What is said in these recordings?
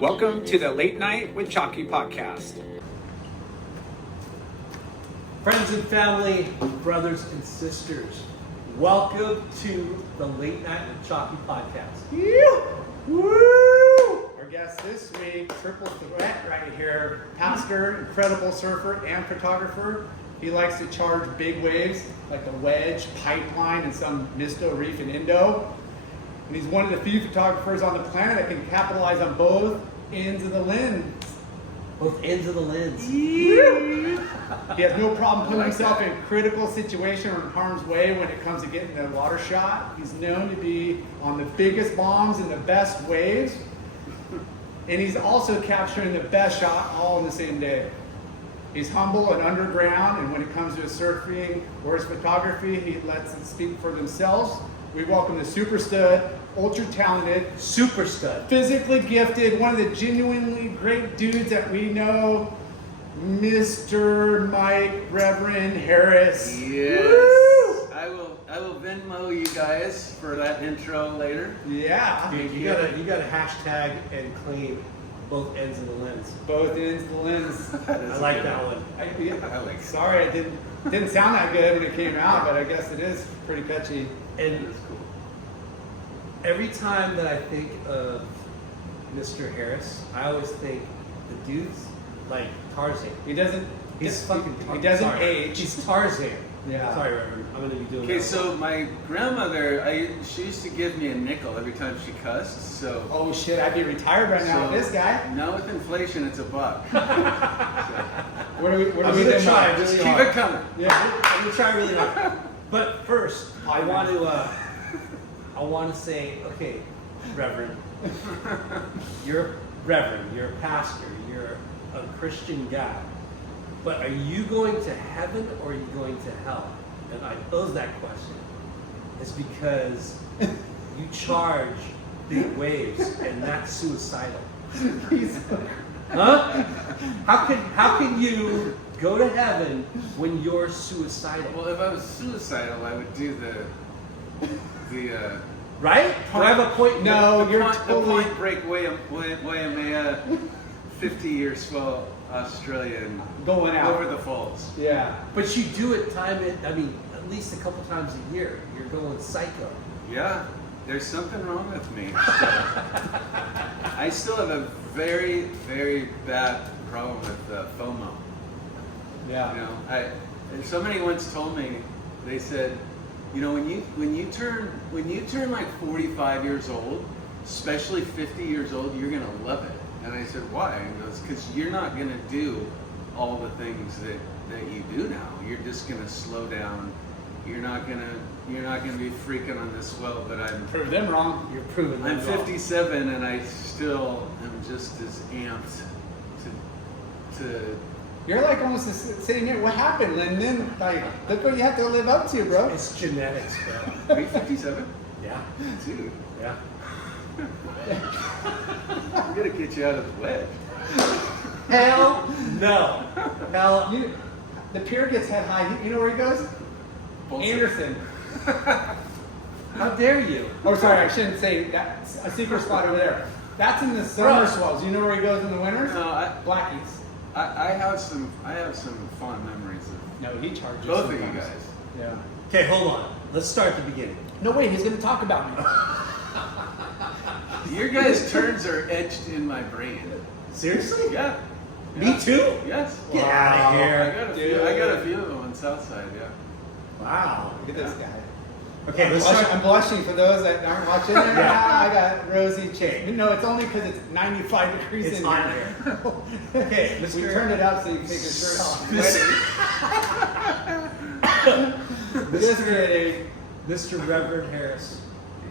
Welcome to the Late Night with Chalky podcast. Friends and family, brothers and sisters, welcome to the Late Night with Chalky podcast. Woo! Our guest this week, triple threat right here, pastor, incredible surfer, and photographer. He likes to charge big waves like the Wedge, Pipeline, and some misto, reef, in Indo. And he's one of the few photographers on the planet that can capitalize on both ends of the lens. Both ends of the lens. He has no problem putting himself in critical situation or in harm's way when it comes to getting the water shot. He's known to be on the biggest bombs and the best waves. And he's also capturing the best shot all in the same day. He's humble and underground, and when it comes to his surfing or his photography, he lets it speak for themselves. We welcome the super stud, ultra talented, Super stud. physically gifted, one of the genuinely great dudes that we know, Mr. Mike Reverend Harris. Yes. Woo! I will Venmo you guys for that intro later. Yeah. Dude, you gotta hashtag and claim both ends of the lens. Both ends of the lens. I like that one. I like it. Sorry, it didn't sound that good when it came out, but I guess it is pretty catchy. And That's cool. every time that I think of Mr. Harris, I always think the dude's like Tarzan. He doesn't. He's fucking Tarzan. He doesn't Sorry. age. He's Tarzan. Yeah. Sorry, Reverend. I'm gonna be doing Okay, that. so my grandmother, she used to give me a nickel every time she cussed. So Oh shit! I'd be retired right now with this guy. Now with inflation, it's $1. Where do we I'm do gonna them try at? really Keep hard. it coming. Yeah. I'm gonna try really hard. But first, I want to say, okay, Reverend, you're a pastor, you're a Christian guy, but are you going to heaven or are you going to hell? And I pose that question is because you charge big waves, and that's suicidal. Huh? How can you go to heaven when you're suicidal? Well, if I was suicidal, I would do the Right? Do I have a point? No, the you're point, totally. the point break Waimea 50-year swell Australian Going out. over the falls. Yeah. But you do it at least a couple times a year. You're going psycho. Yeah, there's something wrong with me. I still have a very, very bad problem with FOMO. Yeah. You know, somebody once told me, they said, you know, when you turn like 45 years old, especially 50 years old, you're gonna love it. And I said, why? And he goes, because you're not gonna do all the things that you do now. You're just gonna slow down. You're not gonna be freaking on this swell. But Prove them wrong. You're proving I'm them wrong. 57 and I still am just as amped to You're like almost sitting here. What happened? And then, like, look what you have to live up to, bro. It's genetics, bro. Are you 57? Yeah. Dude, Yeah. I'm gonna get you out of the wedge. Hell no. Hell. The pier gets head high. You know where he goes? Anderson. How dare you? Oh, sorry, I shouldn't say that. A secret spot over there. That's in the summer swells. You know where he goes in the winters? No, Blackies. I have some fond memories of No, he charges. both of you sometimes. guys. Yeah. Okay, hold on. Let's start at the beginning. No, wait. He's gonna talk about me. Your guys' turns are etched in my brain. Seriously? Yeah. Me too? Yes. Get out of I here. got a few of them on Southside. Yeah. Wow. Look at this guy. Okay, let's I'm start. blushing for those that aren't watching. Yeah. I got rosy cheeks. No, it's only because it's 95 degrees It's in hot here. Okay, We turned it up so you can take your shirt off. Just kidding. Mr. Reverend Harris,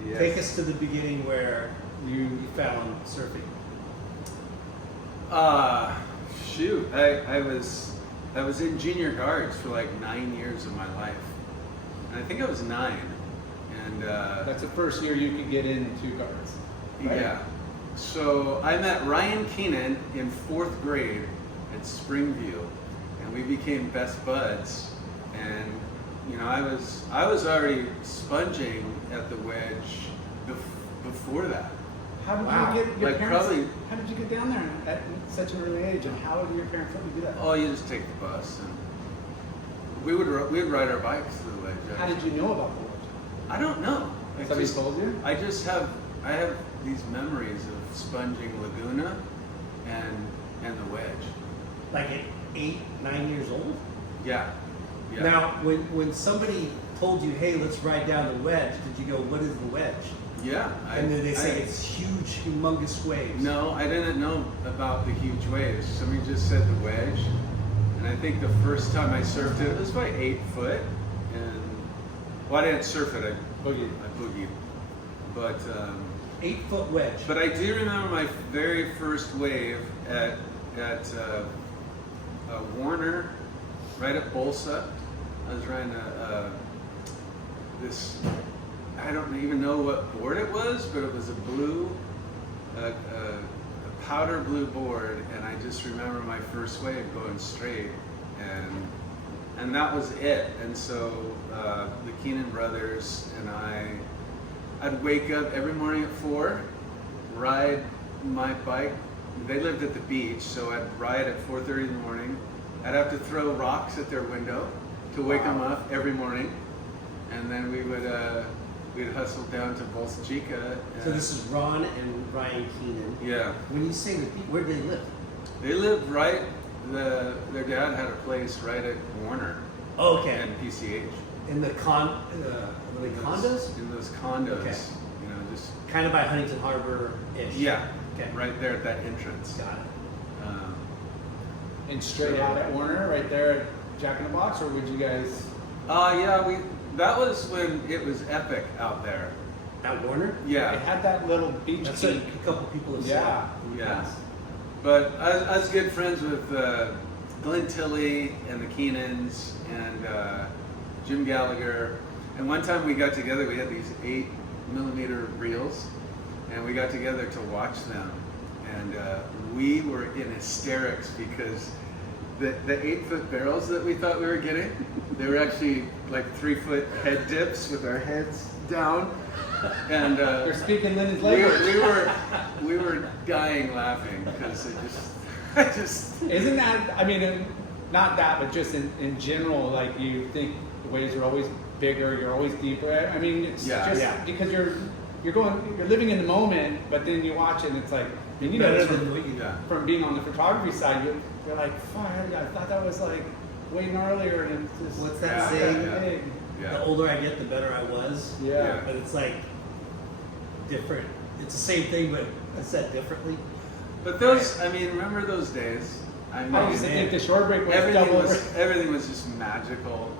Yes. take us to the beginning where you found surfing. Shoot. I was in junior guards for like 9 years of my life. And I think I was 9. And That's the first year you could get into guards. Right? yeah. So I met Ryan Keenan in 4th grade at Springview, and we became best buds. And you know, I was already sponging at the Wedge before that. How did Wow. you get your Like, parents? probably- How did you get down there at such an early age? And how did your parents let you do that? Oh, you just take the bus, and we'd ride our bikes to the Wedge. How did you know about the Wedge? I don't know. Somebody told you? I have these memories of sponging Laguna and the Wedge. Like at 8, 9 years old? Yeah. Yeah. Now, when somebody told you, hey, let's ride down the Wedge, did you go, what is the Wedge? Yeah. And then they say it's huge, humongous waves. No, I didn't know about the huge waves. Somebody just said the Wedge, and I think the first time I surfed it was about 8 foot, and well, I didn't surf it. I boogied. But 8-foot wedge. but I do remember my very first wave at Warner, right at Bolsa. I was riding this. I don't even know what board it was, but it was a powder blue board, and I just remember my first wave going straight, and that was it. And so the Keenan brothers and I'd wake up every morning at 4, ride my bike. They lived at the beach, so I'd ride at 4:30 in the morning. I'd have to throw rocks at their window to wake them up every morning, and then we'd hustle down to Bolsa Chica. So this is Ron and Ryan Keenan. Yeah. When you say the people, where do they live? They lived right. Their dad had a place right at Warner Oh, okay. and PCH. In the were they condos? In those condos. Okay. You know, just Kind of by Huntington Harbor-ish. yeah. Okay. Right there at that entrance. Got it. And straight out at Warner, right there at Jack in the Box, or would you guys? Yeah. That was when it was epic out there. At Warner? It Yeah. had that little beach. That's what a couple people have Yeah. said. in the Yeah. past. But I was good friends with Glenn Tilley and the Keenans and Jim Gallagher. And one time we got together, we had these 8mm reels, and we got together to watch them. And we were in hysterics because the 8-foot barrels that we thought we were getting, they were actually like 3-foot head dips with our heads down. And They're speaking Lyndon's we language. we were dying laughing because I just Isn't that? I mean, not that, but just in general, like you think the waves are always bigger, you're always deeper. I mean, it's Yeah. just Yeah. because you're living in the moment, but then you watch it, and it's like, I mean, you know, Better this than what you yeah. from being on the photography side, you're like, fuck, I thought that was like way gnarlier, and it's just What's that Yeah, saying? yeah. big. The Yeah. older I get, the better I was. Yeah. But it's like different. It's the same thing, but it's said differently. But those, I mean, remember those days? I mean, I used to think the short break was everything double. everything was just magical.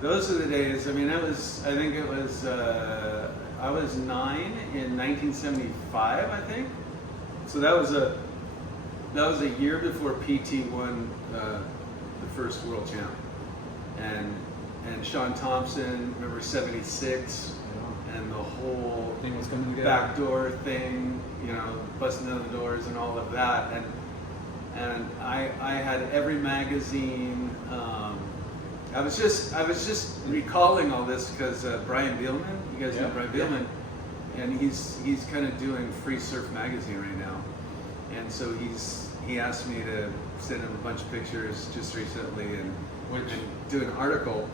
Those are the days. I mean, I think it was. I was 9 in 1975, I think. So that was a year before PT won the first world champ, and Sean Thompson, remember 76, and the whole Thing was coming together. backdoor thing, you know, busting down the doors and all of that, and I had every magazine. I was just recalling all this because Brian Bielman, you guys know Yeah. Brian Bielman, and he's kind of doing Free Surf magazine right now, and so he asked me to send him a bunch of pictures just recently and do an article,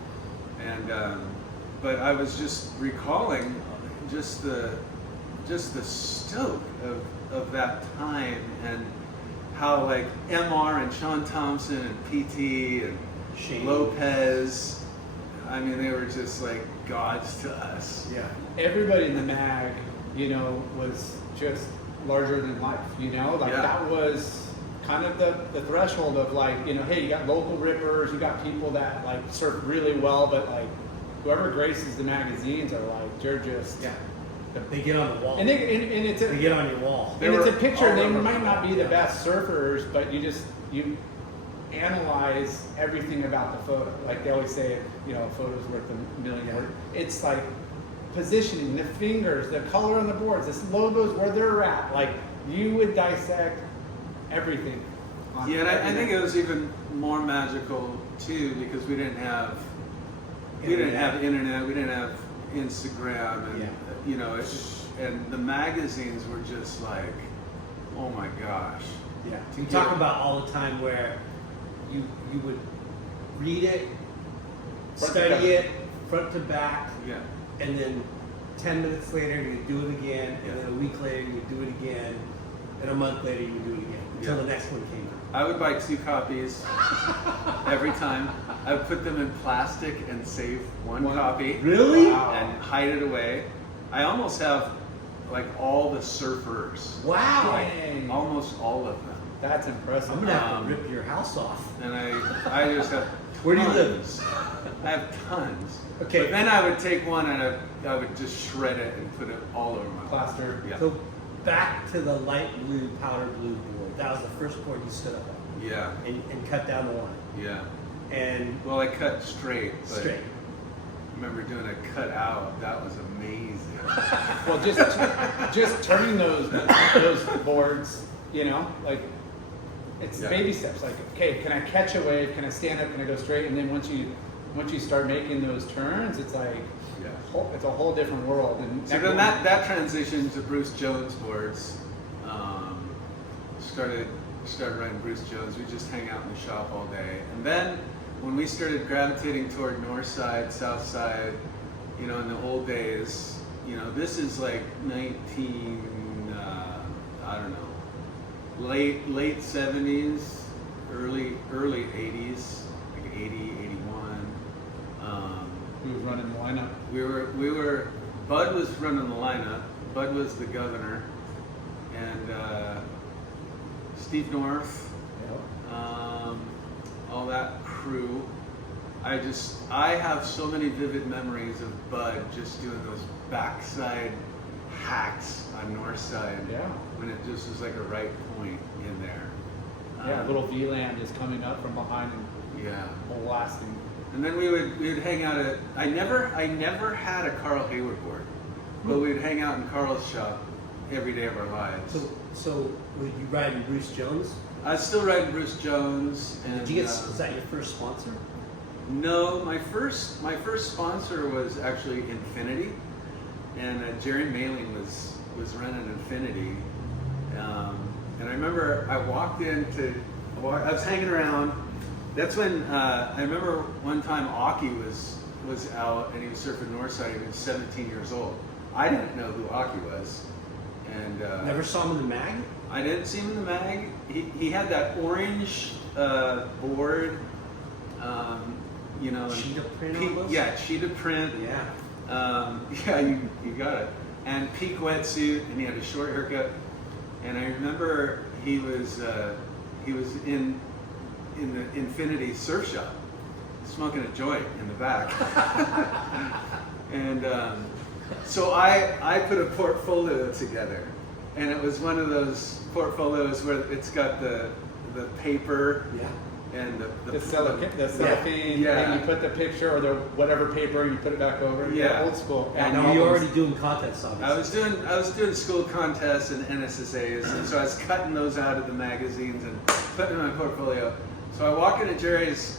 and but I was just recalling just the stoke of that time and how like MR and Sean Thompson and PT and Shane. Lopez, I mean, they were just like gods to us. Yeah. Everybody in the mag, you know, was just larger than life, you know? Like Yeah. that was kind of the threshold of like, you know, hey, you got local rippers, you got people that like surf really well, but like whoever graces the magazines are like, they're just... Yeah. They get on the wall. And it's They get on your wall. and it's a were picture, all they over might the not wall. be the best surfers, but you analyze everything about the photo. Like they always say, you know, a photo's worth a million Yeah. words. It's like positioning, the fingers, the color on the boards, the logos, where they're at. Like you would dissect everything. on Yeah, and I think everything. it was even more magical too because we didn't have internet, we didn't have Instagram, and Yeah. you know, and the magazines were just like, oh my gosh. Yeah. You talk about all the time where you would read it, study it front to back, Yeah. and then 10 minutes later you do it again, Yeah. and then a week later you do it again, and a month later you do it again until Yeah. the next one came out. I would buy 2 copies every time. I would put them in plastic and save one copy. Really? Wow. And hide it away. I almost have like all the surfers. Wow. Dang. Almost all of them. That's I'm impressive. gonna have to rip your house off. And I just have Where do you live? tons. I have tons. Okay. But then I would take one and I would just shred it and put it all over my Plaster. Yeah. So back to the light blue, powder blue board. That was the first board you stood up on Yeah. and cut down the line. Yeah. And Well, I cut straight. But straight. I remember doing a cut out. That was amazing. Well, just turning those boards, you know, like it's Yeah. baby steps. Like, okay, can I catch a wave? Can I stand up? Can I go straight? And then once you start making those turns, it's like Yeah. it's a whole different world. And So then that transitioned to Bruce Jones boards. Started riding Bruce Jones. We just hang out in the shop all day. And then when we started gravitating toward north side, south side, you know, in the old days, you know, this is like 19, I don't know, late 70s, early 80s, like 80, 81. who was running the lineup? We were. Bud was running the lineup. Bud was the governor, and Steve North, all that crew. I have so many vivid memories of Bud just doing those backside hacks on north side. Yeah. When it just was like a right point in there. Yeah, little VLAN just coming up from behind and Yeah. blasting. And then we would hang out at. I never had a Carl Hayward board, but we'd hang out in Carl's shop every day of our lives. So were you riding Bruce Jones? I was still riding Bruce Jones. And Did you get? Was that your first sponsor? No, my first sponsor was actually Infinity, and Jerry Mailing was running Infinity. And I remember I walked into. I was hanging around. That's when I remember one time Aki was out and he was surfing Northside. He was 17 years old. I didn't know who Aki was, and Never saw him in the mag? I didn't see him in the mag. He had that orange board, you know, Cheetah print peak, almost? yeah, cheetah print. Yeah. Yeah, you got it. And peak wetsuit, and he had a short haircut. And I remember he was in the Infinity surf shop, smoking a joint in the back. And so I put a portfolio together, and it was one of those portfolios where it's got the paper Yeah. and The cellophane Yeah. thing, you put the picture or the whatever paper, you put it back over. Yeah. Old school. And Now you're already doing contests, I obviously. was doing school contests and NSSAs, and so I was cutting those out of the magazines and putting them in my portfolio. So I walk into Jerry's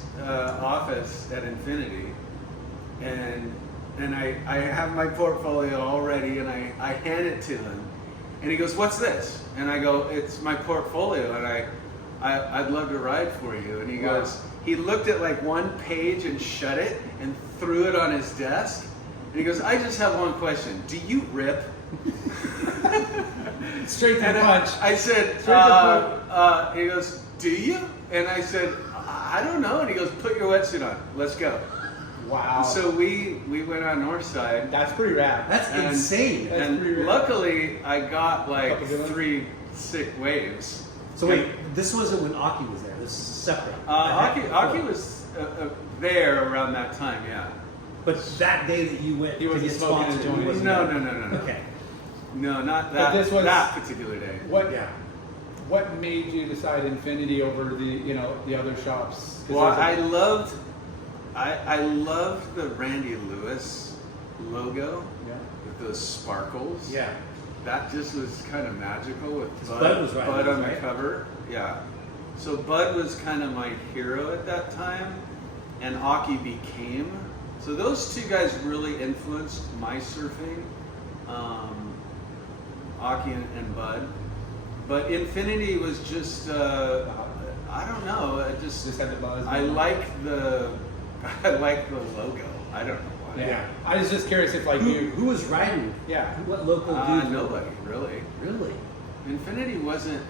office at Infinity, and I have my portfolio all ready, and I hand it to him, and he goes, "What's this?" And I go, "It's my portfolio, and I'd love to ride for you." And he goes, he looked at like one page and shut it and threw it on his desk. And he goes, "I just have one question. Do you rip?" Straight to And the punch. I said, he goes, "Do you?" And I said, "I don't know." And he goes, "Put your wetsuit on. Let's go." Wow. And so we went on north side. That's pretty rad. That's And- insane. That's And pretty rad. luckily, I got like Couple good ones? 3 sick waves. So wait, this wasn't when Aki was there. This is separate. Aki was there around that time, yeah. But that day that you went He to wasn't get smoking a sponsored, joint. he wasn't No. there. Okay. No, not But that. this was- that particular day. What Yeah. What made you decide Infinity over the other shops? 'Cause Well, there's a- I loved the Randy Lewis logo Yeah. with those sparkles. Yeah. That just was kind of magical with 'Cause Bud was riding Bud those, on the right? cover. Yeah. So Bud was kind of my hero at that time, and Aki became. So those two guys really influenced my surfing. Aki and Bud. But Infinity was just, I don't know, Just had the buzz. I like the logo. I don't know why. Yeah. I was just curious if like Who was riding? Yeah. What local dudes? were- Nobody, really. Really? Infinity wasn't,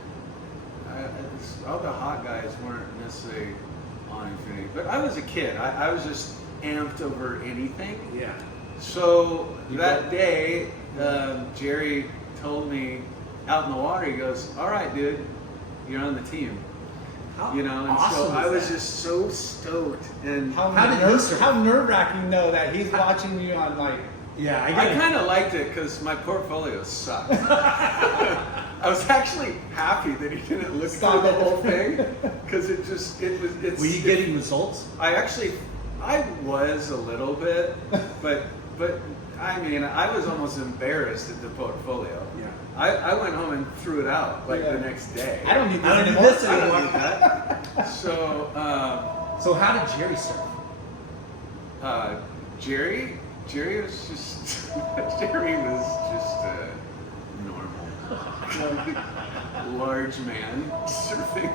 all the hot guys weren't necessarily on Infinity. But I was a kid. I was just amped over anything. Yeah. So You that got- day, Jerry told me out in the water, he goes, "All right, dude, you're on the team." How You know, and awesome so I is was that? just so stoked. And How did you surf? how nerve-wracking though that he's watching you on like Yeah, I kind of liked it because my portfolio sucked. I was actually happy that he didn't look through the whole thing because it's. Were you getting results? I was a little bit, but I mean, I was almost embarrassed at the portfolio. Yeah. I went home and threw it out like Yeah. the next day. I don't need this I don't need anymore. this I don't anymore. need that. So, So how did Jerry surf? Jerry was just normal, large man surfing.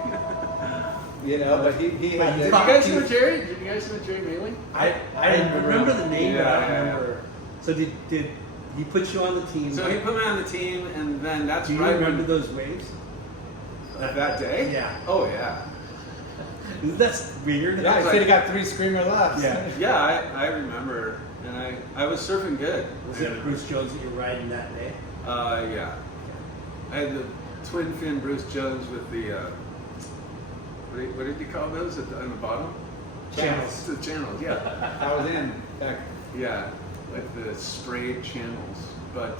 You know, but he But had you Did you the- guys know Jerry? Did you guys know Jerry Maley? I remember the name, but I don't Yeah. remember. So did he put you on the team? So he put me on the team, and then that's Do you right remember when, those waves? that day. Yeah. Oh yeah. That's weird. Yeah, he said he got 3 screamer lefts. Yeah. Yeah, I remember, and I was surfing good. Was it Bruce Jones that you were riding that day? Yeah. I had the twin fin Bruce Jones with the what did you call those on the bottom? Channels. The channels, yeah. I was in. Back. Yeah, like the sprayed channels. But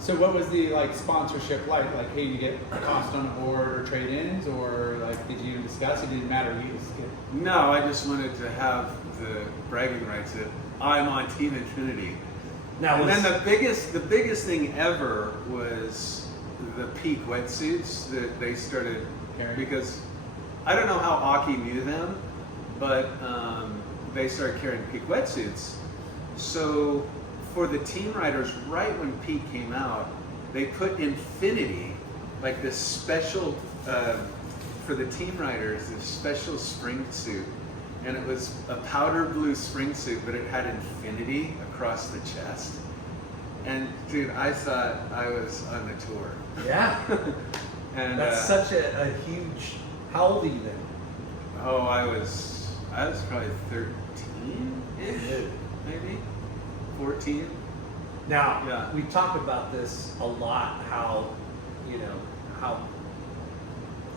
So what was the like sponsorship like? Like, hey, you get a cost on a board or trade-ins, or like did you discuss? It didn't matter. You just get. no, I just wanted to have the bragging rights that I'm on Team Infinity. Now, And was, then the biggest thing ever was the peak wetsuits that they started Carrying. because I don't know how Aki knew them, but they started carrying peak wetsuits. So for the team riders, right when peak came out, they put Infinity, like this special for the team riders, this special spring suit. And it was a powder blue spring suit, but it had Infinity across the chest. And dude, I thought I was on the tour. yeah, And that's such a huge. How old are you then? oh, I was probably 13-ish, maybe 14. Now, Yeah. we talk about this a lot. How how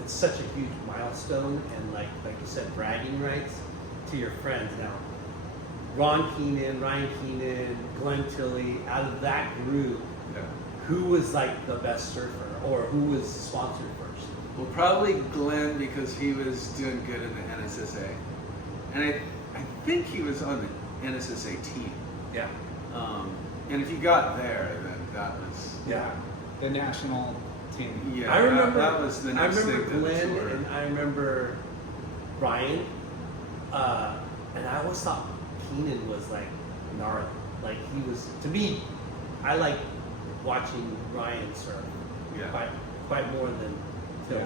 it's such a huge milestone, and like you said, bragging rights to your friends. Now, Ron Keenan, Ryan Keenan, Glenn Tilley, out of that group, Yeah. who was like the best surfer, or who was sponsored first? Well, probably Glenn because he was doing good in the NSSA, and I think he was on the NSSA team. Yeah. And if you got there, then that was Yeah. The national team. yeah. I remember that was the next I remember thing to the Glenn tour. and I remember Ryan, and I always thought Keenan was like gnarly. Like he was to me. I like watching Ryan surf Yeah. quite more than Phil.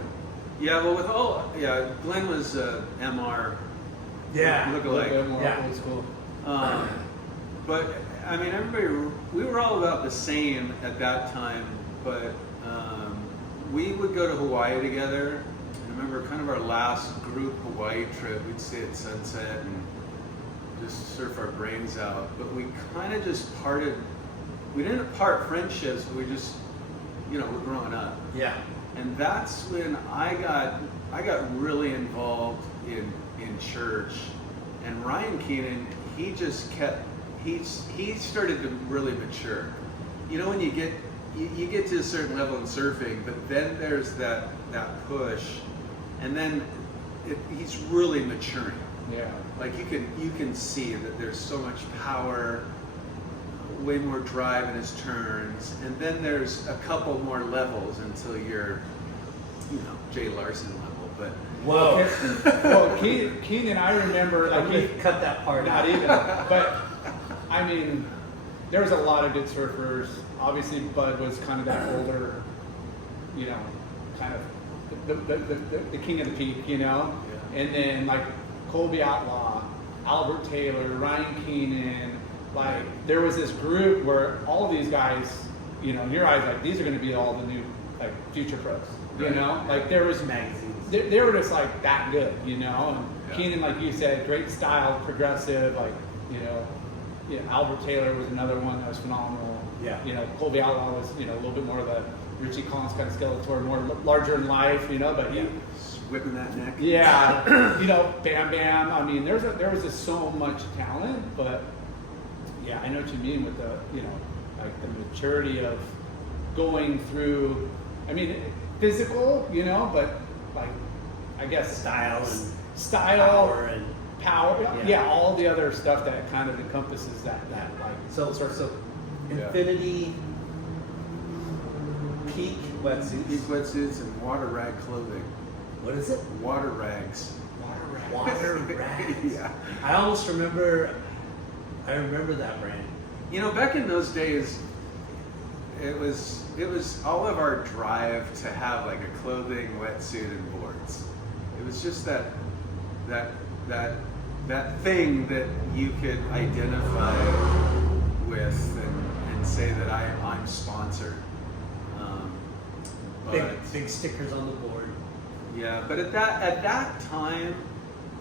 Yeah, well, Glenn was MR Yeah. A little lookalike. bit more Yeah. old school. But I mean, we were all about the same at that time. But we would go to Hawaii together. I remember kind of our last group Hawaii trip. We'd stay at Sunset and just surf our brains out. But we kind of just parted. We didn't part friendships, but we just, we're growing up. Yeah. And that's when I got really involved in church. And Ryan Keenan, he just kept he started to really mature. When you get to a certain level in surfing, but then there's that push, and then he's really maturing. Yeah. Like you can see that there's so much power, way more drive in his turns, and then there's a couple more levels until you're, Jay Larson level. But Whoa. Well, Keenan, I remember I'm like gonna cut that part not out. even, but I mean, there was a lot of good surfers. Obviously, Bud was kind of that older, kind of the king of the peak, Yeah. And then like Colby Outlaw, Albert Taylor, Ryan Keenan, like there was this group where all of these guys, in your eyes, like these are going to be all the new like future pros, Right. Like there was Magazines. they were just like that good, And Yeah. Keenan, like you said, great style, progressive, like Albert Taylor was another one that was phenomenal. Yeah. Colby Outlaw was a little bit more of the Richie Collins kind of Skeletor, more larger in life, but yeah. Whipping that neck. Yeah, Bam Bam. I mean, there was just so much talent, but yeah, I know what you mean with the, like the maturity of going through. I mean, physical, but like, I guess Style and style, power and power. Yeah. Yeah, all the other stuff that kind of encompasses that like. so Infinity Peak Peak wetsuits. wetsuits and water rag clothing. What is it? Water rags. Water rags. Yeah. I almost remember. I remember that brand. Back in those days, it was all of our drive to have like a clothing, wetsuit, and boards. It was just that thing that you could identify with and say that I'm sponsored. Big stickers on the board. Yeah, but at that time,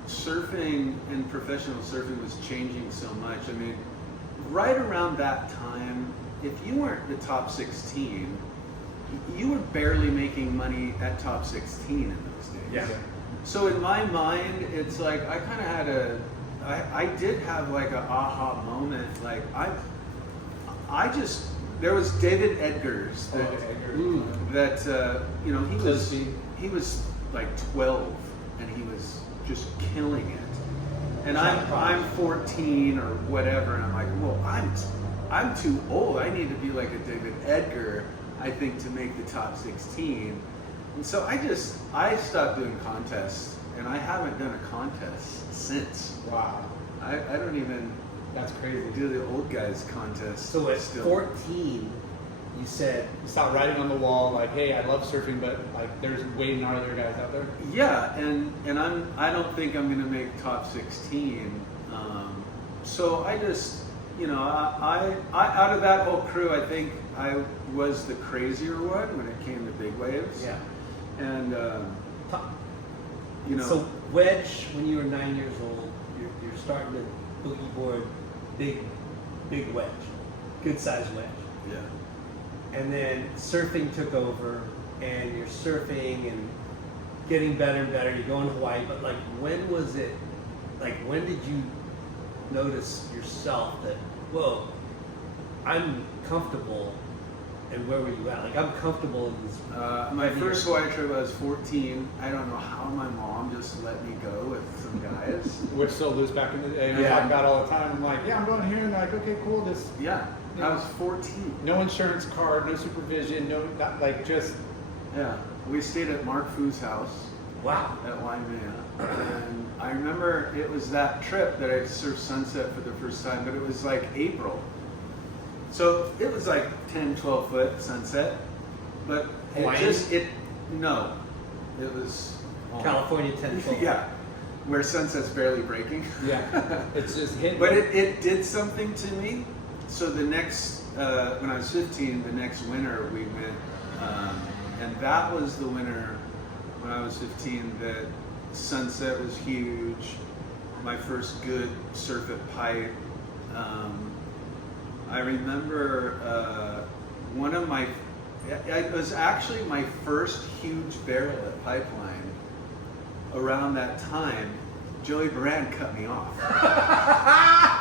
surfing and professional surfing was changing so much. I mean, right around that time, if you weren't the top 16, you were barely making money at top 16 in those days. Yeah. So in my mind, it's like I kind of had I did have like a aha moment. Like there was David Edgars that, he was like 12 and he was just killing it. And I'm 14 or whatever, and I'm like, well, I'm too old. I need to be like a David Edgar, I think, to make the top 16. And so I stopped doing contests, and I haven't done a contest since. Wow, I don't even that's crazy. do the old guys contest. So at still. 14, you said You stop writing on the wall like, hey, I love surfing, but like there's way gnarlier guys out there. Yeah, and I don't think I'm gonna make top 16. So I just, I out of that whole crew, I think I was the crazier one when it came to big waves. yeah. And So Wedge, when you were 9 years old, you're starting to boogie board big wedge, good sized wedge. yeah. And then surfing took over, and you're surfing and getting better and better. You're going to Hawaii, but like, when was it? Like, when did you notice yourself that, whoa, I'm comfortable? And where were you at? Like, I'm comfortable in this. My first Hawaii trip, I was 14. I don't know how my mom just let me go with some guys. We're so loose back in the day. And Yeah. I got all the time. I'm like, yeah, I'm going here. And they're like, okay, cool. This Yeah, I was 14. no insurance card, no supervision, just. Yeah, we stayed at Mark Fu's house Wow. at Waimea. And I remember it was that trip that I surfed sunset for the first time, but it was like April. So it was like 10, 12 foot sunset. But Hawaiian? it was California 10 12. yeah, where sunset's barely breaking. Yeah, it's just hit. But it did something to me. So the next, when I was 15, the next winter we went, and that was the winter when I was 15 that sunset was huge. My first good surf at Pipe. I remember one of my, it was actually my first huge barrel at Pipeline. Around that time, Joey Brand cut me off.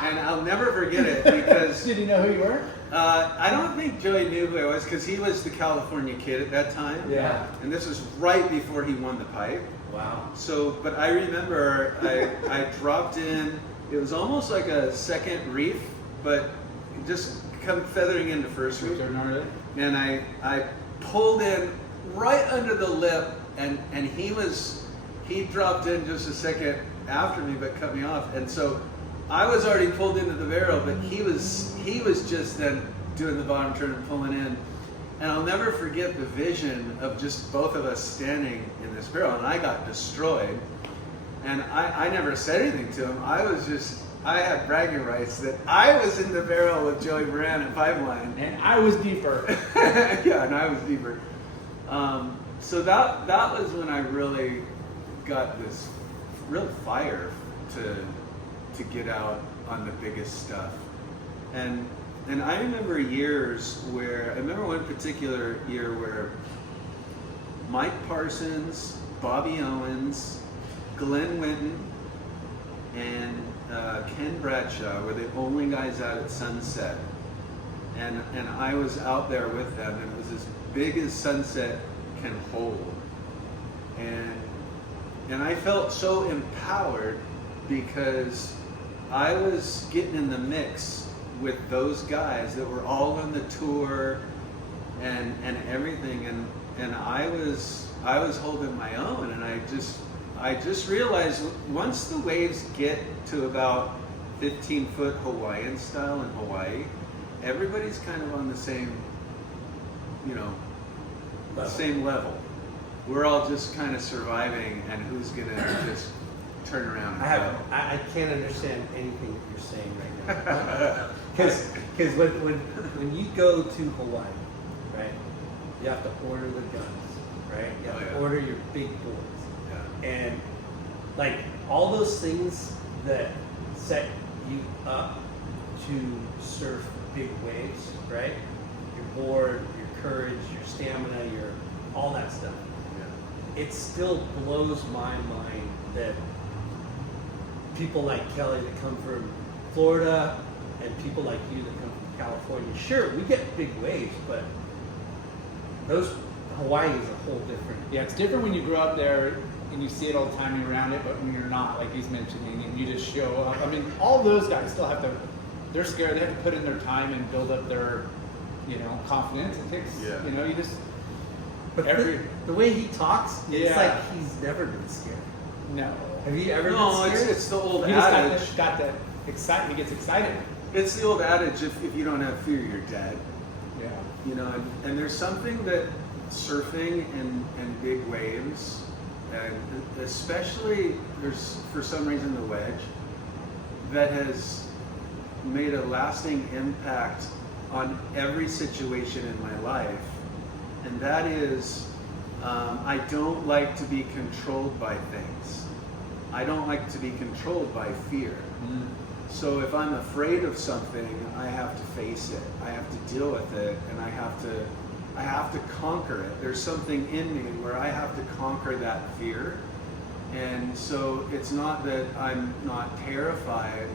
And I'll never forget it because Did he know who you were? I don't think Joey knew who I was because he was the California kid at that time. Yeah. And this was right before he won the Pipe. Wow. So, but I remember I dropped in, it was almost like a second reef, but just come feathering into first reef. And I pulled in right under the lip, and he dropped in just a second after me, but cut me off. And so I was already pulled into the barrel, but he was just then doing the bottom turn and pulling in. And I'll never forget the vision of just both of us standing in this barrel, and I got destroyed. And I never said anything to him. I had bragging rights that I was in the barrel with Joey Moran at Pipeline. And I was deeper. Yeah, and I was deeper. So that was when I really got this real fire to get out on the biggest stuff. And I remember I remember one particular year where Mike Parsons, Bobby Owens, Glenn Winton, and Ken Bradshaw were the only guys out at Sunset. And I was out there with them, and it was as big as Sunset can hold. And I felt so empowered because I was getting in the mix with those guys that were all on the tour and everything, and I was holding my own, and I just realized once the waves get to about 15-foot Hawaiian style in Hawaii, everybody's kind of on the same, same level. We're all just kind of surviving, and who's gonna just turn around and go. I can't understand anything that you're saying right now. Because when you go to Hawaii, right, you have to order the guns, right? You have to order your big boards. Yeah. And like all those things that set you up to surf big waves, right? Your board, your courage, your stamina, your all that stuff. Yeah. It still blows my mind that people like Kelly that come from Florida and people like you that come from California, sure, we get big waves, but Hawaii is a whole different. Yeah, it's different when you grow up there and you see it all the time, you're around it, but when you're not, like he's mentioning, and you just show up. I mean, all those guys still have to, they're scared, they have to put in their time and build up their, confidence. It takes, you just, But the way he talks, it's Yeah. like he's never been scared. no. Have you ever No, been scared? it's the old He just adage. got that excitement, he gets excited. It's the old adage: if you don't have fear, you're dead. Yeah. And there's something that surfing and big waves, and especially there's for some reason the Wedge, that has made a lasting impact on every situation in my life, and that is I don't like to be controlled by things. I don't like to be controlled by fear. So if I'm afraid of something, I have to face it. I have to deal with it, and I have to conquer it. There's something in me where I have to conquer that fear. And so it's not that I'm not terrified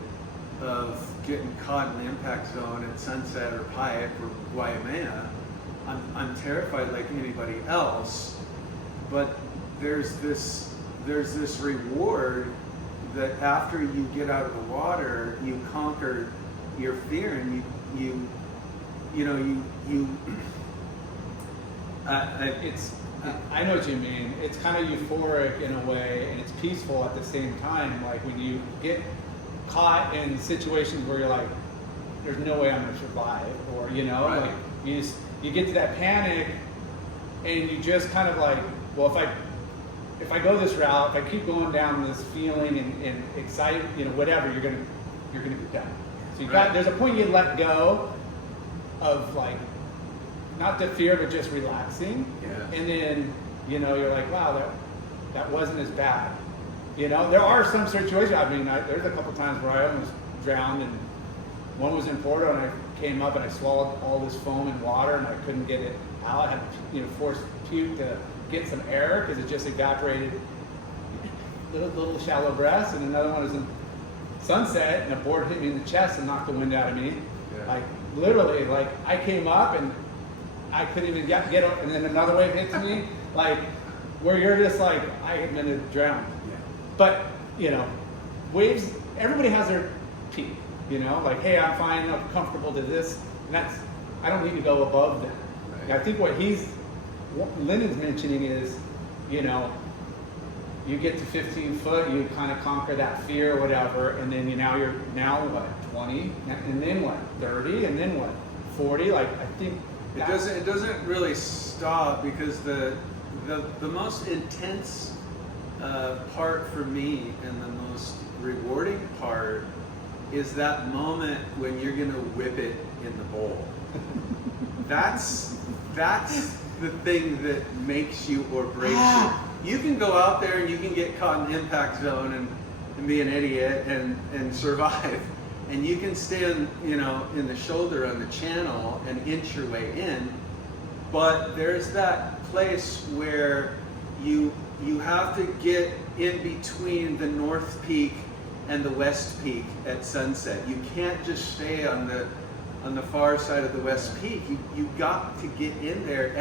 of getting caught in the impact zone at Sunset or Pipe or Waimea. I'm terrified like anybody else, but there's this reward that after you get out of the water, you conquer your fear, and I know what you mean. It's kind of euphoric in a way, and it's peaceful at the same time. Like when you get caught in situations where you're like, "There's no way I'm going to survive," or Right. like you get to that panic, and you just kind of like, well, if I go this route, if I keep going down this feeling and excited, whatever, you're gonna be done. So there's a point you let go of, like, not the fear, but just relaxing. Yeah. And then, you're like, wow, that wasn't as bad. There are some situations, I mean, there's a couple times where I almost drowned, and one was in Porto, and I came up and I swallowed all this foam and water, and I couldn't get it out. I had to, force puke to get some air because it just evaporated. Little shallow breaths, and another one was in Sunset, and a board hit me in the chest and knocked the wind out of me. Yeah. Like literally, like I came up and I couldn't even get up, and then another wave hits me, like where you're just like, I am gonna drown. Yeah. But waves. Everybody has their peak. Like, hey, I'm fine, I'm comfortable to this, and I don't need to go above that. Right. I think what Lyndon's mentioning is, you get to 15 foot, you kind of conquer that fear or whatever, and then now what, 20, and then what, 30, and then what, 40? Like, I think It doesn't really stop, because the most intense part for me, and the most rewarding part, is that moment when you're gonna whip it in the bowl. That's the thing that makes you or breaks you. You can go out there and you can get caught in impact zone and be an idiot and survive. And you can stand, in the shoulder on the channel and inch your way in. But there's that place where you have to get in between the North Peak and the West Peak at sunset. You can't just stay on the far side of the West Peak. You got to get in there,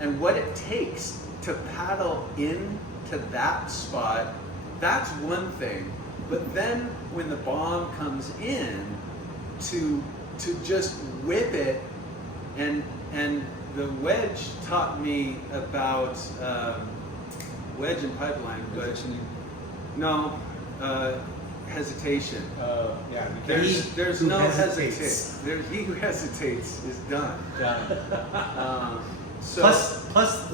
and what it takes to paddle into that spot, that's one thing. But then when the bomb comes in, to just whip it, and the Wedge taught me about Wedge and pipeline, but no hesitation. yeah. There's no hesitates. hesitate. He who hesitates is done. So Plus,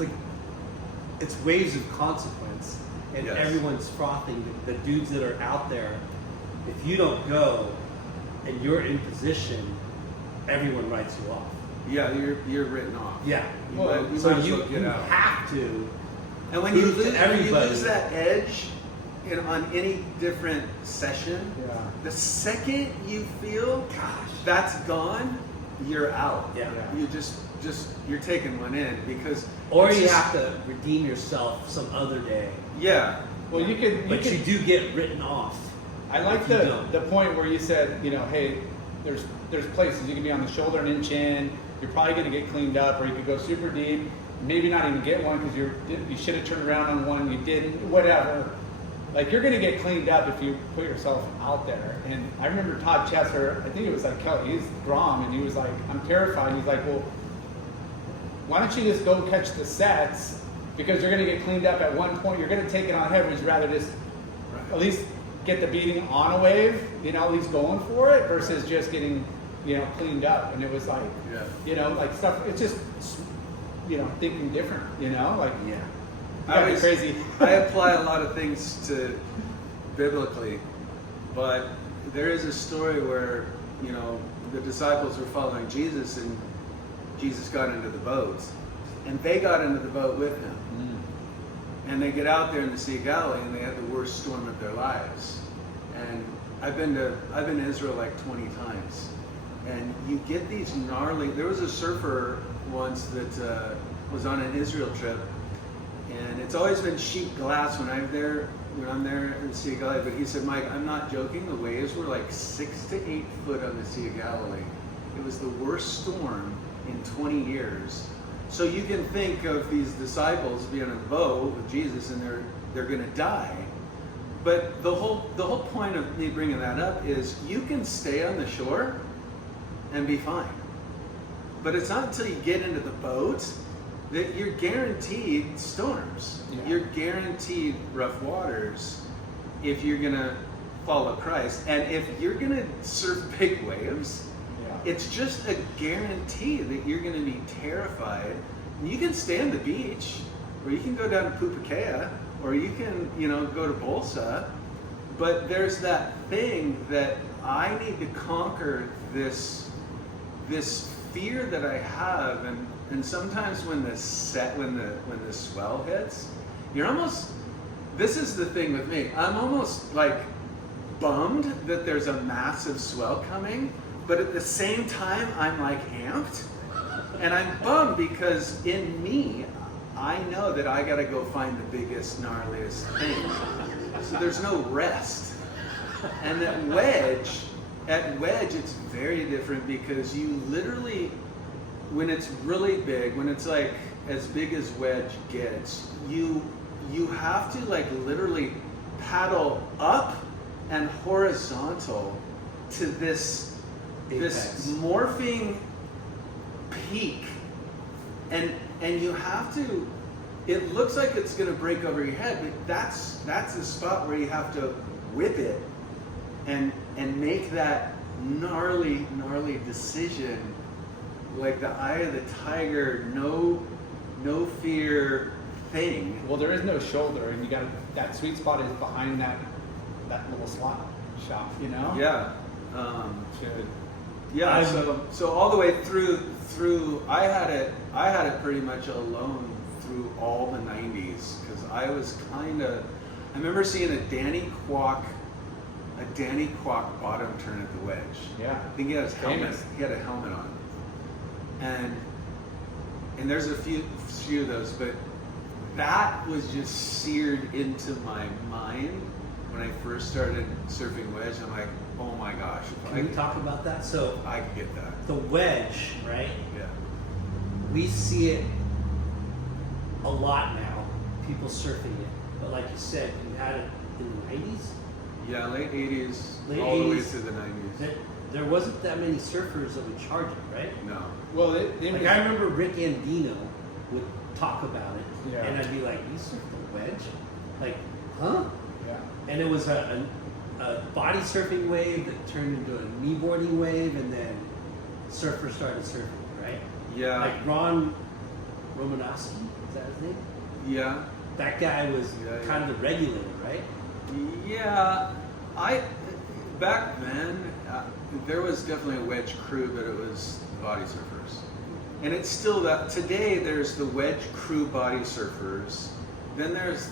it's waves of consequence, and Yes. everyone's frothing. The dudes that are out there, if you don't go and you're in position, everyone writes you off. yeah, you're written off. Yeah. Well, You So might as you well get out. have to. And when you prove to lose, everybody. that edge on any different session, Yeah. the second you feel, that's gone, you're out. Yeah. You just you're taking one in, because Or it's you just- have to redeem yourself some other day. Yeah. Well, you could. But you do get written off. I like if you the don't. point where you said, hey, there's places you can be on the shoulder and inch in. You're probably going to get cleaned up, or you could go super deep, maybe not even get one because you should have turned around on one, you didn't, whatever. Like, you're going to get cleaned up if you put yourself out there. And I remember Todd Chesser, I think it was like Kelly, he's Grom, and he was like, I'm terrified. And he's like, well, why don't you just go catch the sets, because you're going to get cleaned up at one point. You're going to take it on head, rather just at least get the beating on a wave, at least going for it, versus just getting, cleaned up. And it was like, like stuff, it's just, thinking different, like, Yeah. that'd be crazy. I apply a lot of things to biblically, but there is a story where, the disciples were following Jesus, and Jesus got into the boat, and they got into the boat with him. And they get out there in the Sea of Galilee, and they had the worst storm of their lives. And I've been to Israel like 20 times, and you get these gnarly. There was a surfer once that was on an Israel trip, and it's always been sheet glass when I'm there in the Sea of Galilee. But he said, Mike, I'm not joking. The waves were like 6 to 8 foot on the Sea of Galilee. It was the worst storm in 20 years. So you can think of these disciples being on a boat with Jesus, and they're going to die. But the whole point of me bringing that up is you can stay on the shore and be fine. But it's not until you get into the boat that you're guaranteed storms. Yeah. You're guaranteed rough waters if you're going to follow Christ. And if you're going to surf big waves, it's just a guarantee that you're going to be terrified. And you can stay on the beach, or you can go down to Pupukea, or you can, go to Bolsa. But there's that thing that I need to conquer, this fear that I have, and sometimes when the swell hits, you're almost. This is the thing with me. I'm almost like bummed that there's a massive swell coming. But at the same time, I'm like amped, and I'm bummed because in me, I know that I gotta go find the biggest, gnarliest thing. So there's no rest. And at Wedge, it's very different, because you literally, when it's really big, when it's like as big as Wedge gets, you have to like literally paddle up and horizontal to this morphing peak, and you have to it looks like it's gonna break over your head, but that's the spot where you have to whip it and make that gnarly decision, like the eye of the tiger, no fear thing. Well, there is no shoulder, and you got that sweet spot is behind that little slot shot, you know. Yeah. Good. Yeah. So all the way through, I had it pretty much alone through all the 90s, because I was I remember seeing a Danny Kwok bottom turn at the Wedge. Yeah. I think he had his helmet. Famous. He had a helmet on. And there's a few of those, but that was just seared into my mind when I first started surfing Wedge. I'm like, oh my gosh, Can we talk about that? So I could get that. the Wedge, right? Yeah. We see it a lot now, people surfing it. But like you said, you had it in the 90s. Yeah, late 80s, Late all the way 80s. through the 90s. There wasn't that many surfers that would charge it, right? No. Well, Like I remember Rick Andino would talk about it, Yeah. and I'd be like, "You surf the Wedge?" Like, huh? Yeah. And it was a body surfing wave that turned into a kneeboarding wave, and then surfers started surfing, right? Yeah. Like Ron Romanowski, is that his name? Yeah. That guy was Yeah, kind of the regulator, right? Yeah. Back then, there was definitely a Wedge crew, but it was body surfers. And it's still that. Today, there's the Wedge crew body surfers. Then there's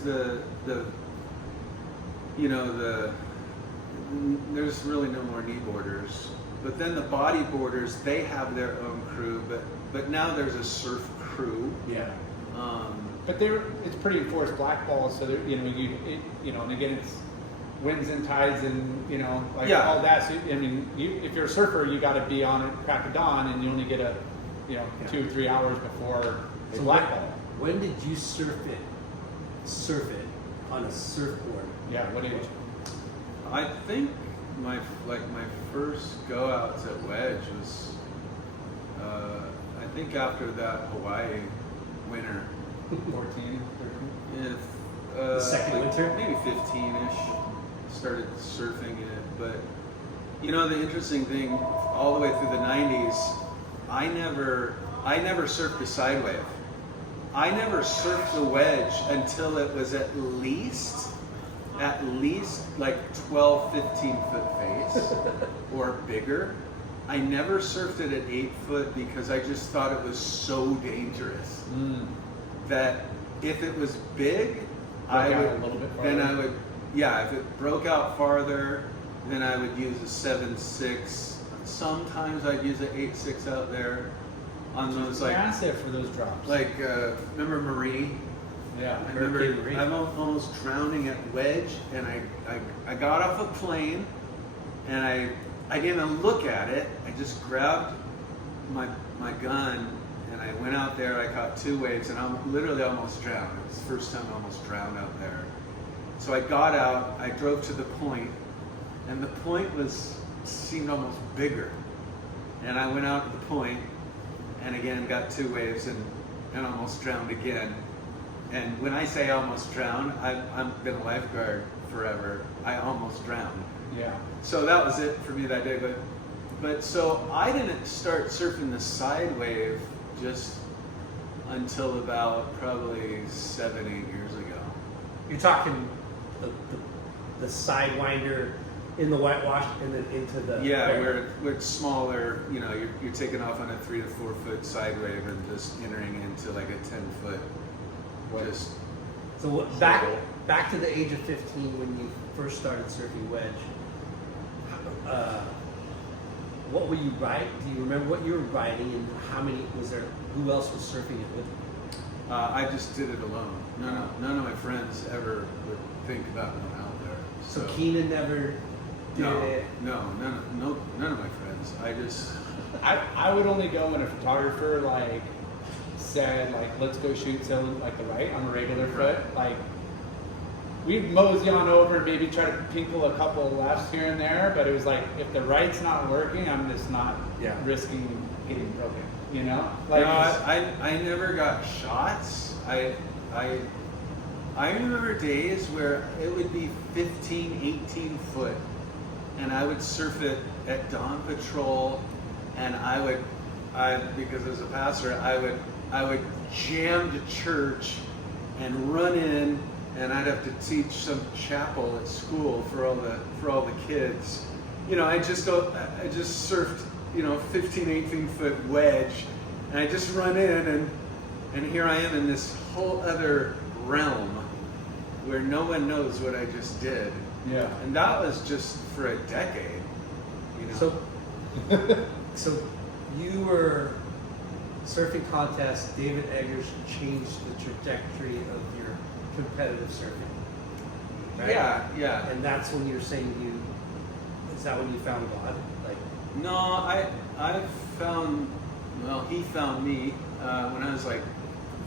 there's really no more kneeboarders. But then the bodyboarders, they have their own crew. But now there's a surf crew. Yeah. But it's pretty enforced blackball, so and again, it's winds and tides and Yeah. all that. So if you're a surfer, you got to be on at crack of dawn, and you only get 2 or 3 hours before it's So blackball. when did you surf it on a surfboard? Yeah. What age? I think my first go outs at Wedge was I think after that Hawaii winter. 14, 13. If The second winter? maybe 15ish, started surfing it. But the interesting thing, all the way through the 90s, I never surfed a side wave. I never surfed the Wedge until it was at least like 12, 15 foot face or bigger. I never surfed it at 8 foot because I just thought it was so dangerous. That if it was big, Broke out a little bit farther. If it broke out farther, then I would use a 7.6. Sometimes I'd use an 8.6 out there on those Massive for those drops. remember Marie? Yeah. I remember I'm almost drowning at Wedge, and I got off a plane, and I didn't even look at it. I just grabbed my gun, and I went out there. I caught 2 waves, and I literally almost drowned. It was the first time I almost drowned out there. So I got out. I drove to the point, and the point seemed almost bigger. And I went out to the point, and again got 2 waves, and almost drowned again. And when I say almost drowned, I've been a lifeguard forever. I almost drowned. Yeah. So that was it for me that day. But so I didn't start surfing the side wave just until about probably 7, 8 years ago. You're talking the sidewinder in the whitewash and then into the Where it's smaller. You're taking off on a 3 to 4 foot side wave and just entering into like a 10 foot. Just So back to the age of 15 when you first started surfing Wedge. What were you riding? Do you remember what you were riding, and how many was there? Who else was surfing it with you? I just did it alone. None of my friends ever would think about going out there. So Keenan never did it. No, none of my friends. I would only go when a photographer said let's go shoot the right on a regular foot. We'd mosey on over and maybe try to pinkle a couple of lefts here and there, but it was if the right's not working, I'm just not risking getting broken. I never got shots. I remember days where it would be 15, 18 foot, and I would surf it at dawn patrol, and because as a pastor, I would jam to church and run in, and I'd have to teach some chapel at school for all the kids. You know, I just surfed, 15, 18 foot wedge, and I just run in, and here I am in this whole other realm where no one knows what I just did. Yeah. And that was just for a decade, So you were surfing contest. David Eggers changed the trajectory of your competitive surfing. Right? Yeah. And that's when you're saying is that when you found God? Like, No, I found, he found me when I was like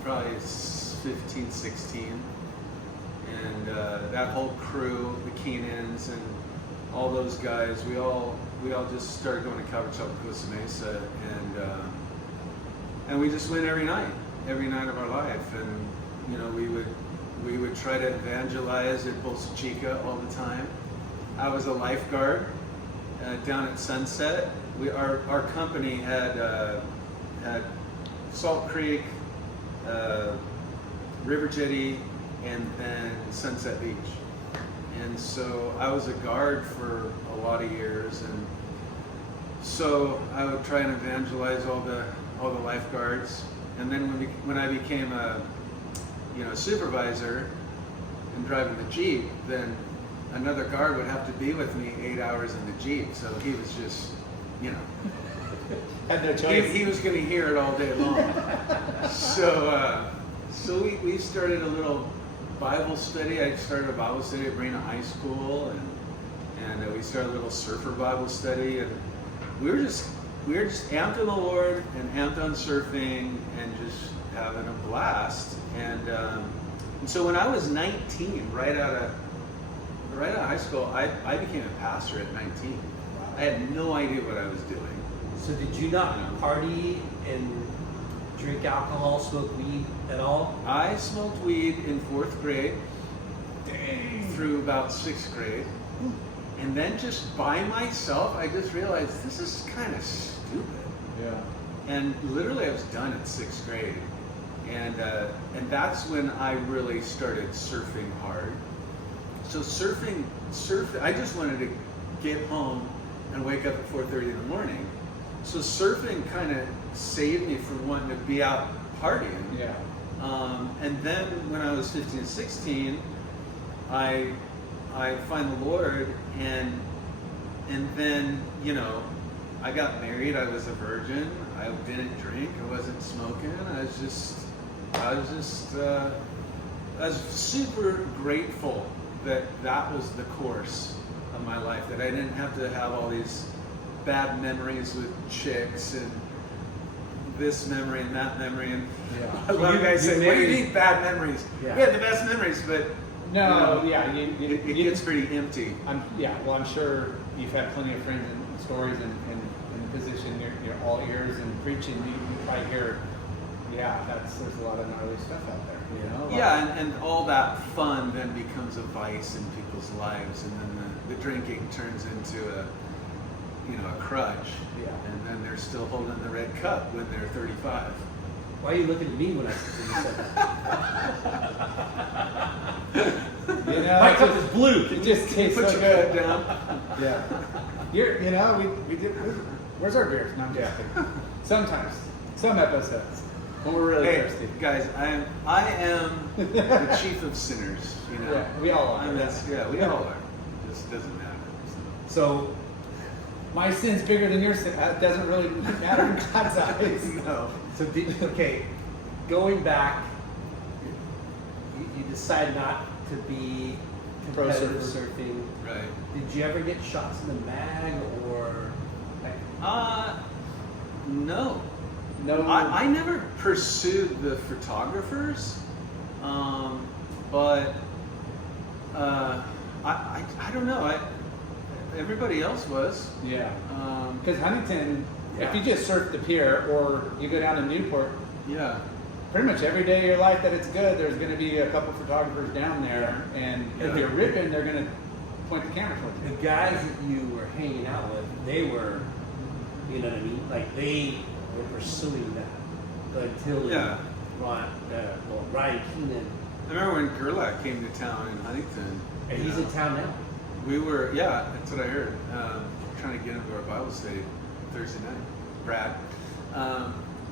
probably 15, 16. And that whole crew, the Keenans and all those guys, we all just started going to Calvary Chapel Costa Mesa, and we just went every night of our life, and we would try to evangelize at Bolsa Chica all the time. I was a lifeguard down at Sunset. Our company had Salt Creek, River Jetty, and then Sunset Beach. And so I was a guard for a lot of years, and so I would try and evangelize all the lifeguards. And then when I became a supervisor and driving the Jeep, then another guard would have to be with me 8 hours in the Jeep. So he was just, Had no choice. he was going to hear it all day long. So we started a little Bible study. I started a Bible study at Marina High School, and we started a little surfer Bible study, and we were just amped on the Lord and amped on surfing and just having a blast. And so when I was 19, right out of high school, I became a pastor at 19. I had no idea what I was doing. so did you not party and drink alcohol, smoke weed at all? I smoked weed in 4th grade Dang. through about 6th grade. And then just by myself, I just realized this is kind of stupid. Yeah. And literally I was done at 6th grade. And that's when I really started surfing hard. So surfing, I just wanted to get home and wake up at 4:30 in the morning. So surfing kind of saved me from wanting to be out partying. Yeah. And then when I was 15 and 16, I find the Lord, and then I got married. I was a virgin. I didn't drink. I wasn't smoking. I was super grateful that was the course of my life. That I didn't have to have all these bad memories with chicks and this memory and that memory. And Yeah. a lot of guys say, "What do you need bad memories?" Yeah. We had the best memories, but No, yeah, it gets pretty empty. I'm sure you've had plenty of friends and stories in the position you're all ears and preaching. You probably hear, there's a lot of gnarly stuff out there. Yeah, and all that fun then becomes a vice in people's lives, and then the drinking turns into a crutch. Yeah. And then they're still holding the red cup when they're 35. Why are you looking at me when you said that? My cup is blue. It just tastes Put so your good. cup down. Yeah. We did. Where's our beers? No, I'm joking. Sometimes, some episodes when we're really Hey, thirsty. guys, I am the chief of sinners. Yeah, we all are. We all are. It just doesn't matter. So, My sin's bigger than your sin. That doesn't really matter in God's eyes. No. so going back, you decide not to be Pro competitive surfer. surfing. Right. Did you ever get shots in the mag or? No. No. I never pursued the photographers, but I don't know. Everybody else was. Yeah. Because Um, Huntington, Yeah. if you just surf the pier or you go down to Newport, yeah. pretty much every day of your life that it's good, there's going to be a couple photographers down there, and if you're ripping, they're going to point the camera towards you. The guys that you were hanging out with, they were, you know what I mean? Like they were pursuing that until Ryan Keenan. I remember when Gerlach came to town in Huntington. And he's in town now. We were, yeah, that's what I heard. Trying to get him to our Bible study Thursday night, Brad.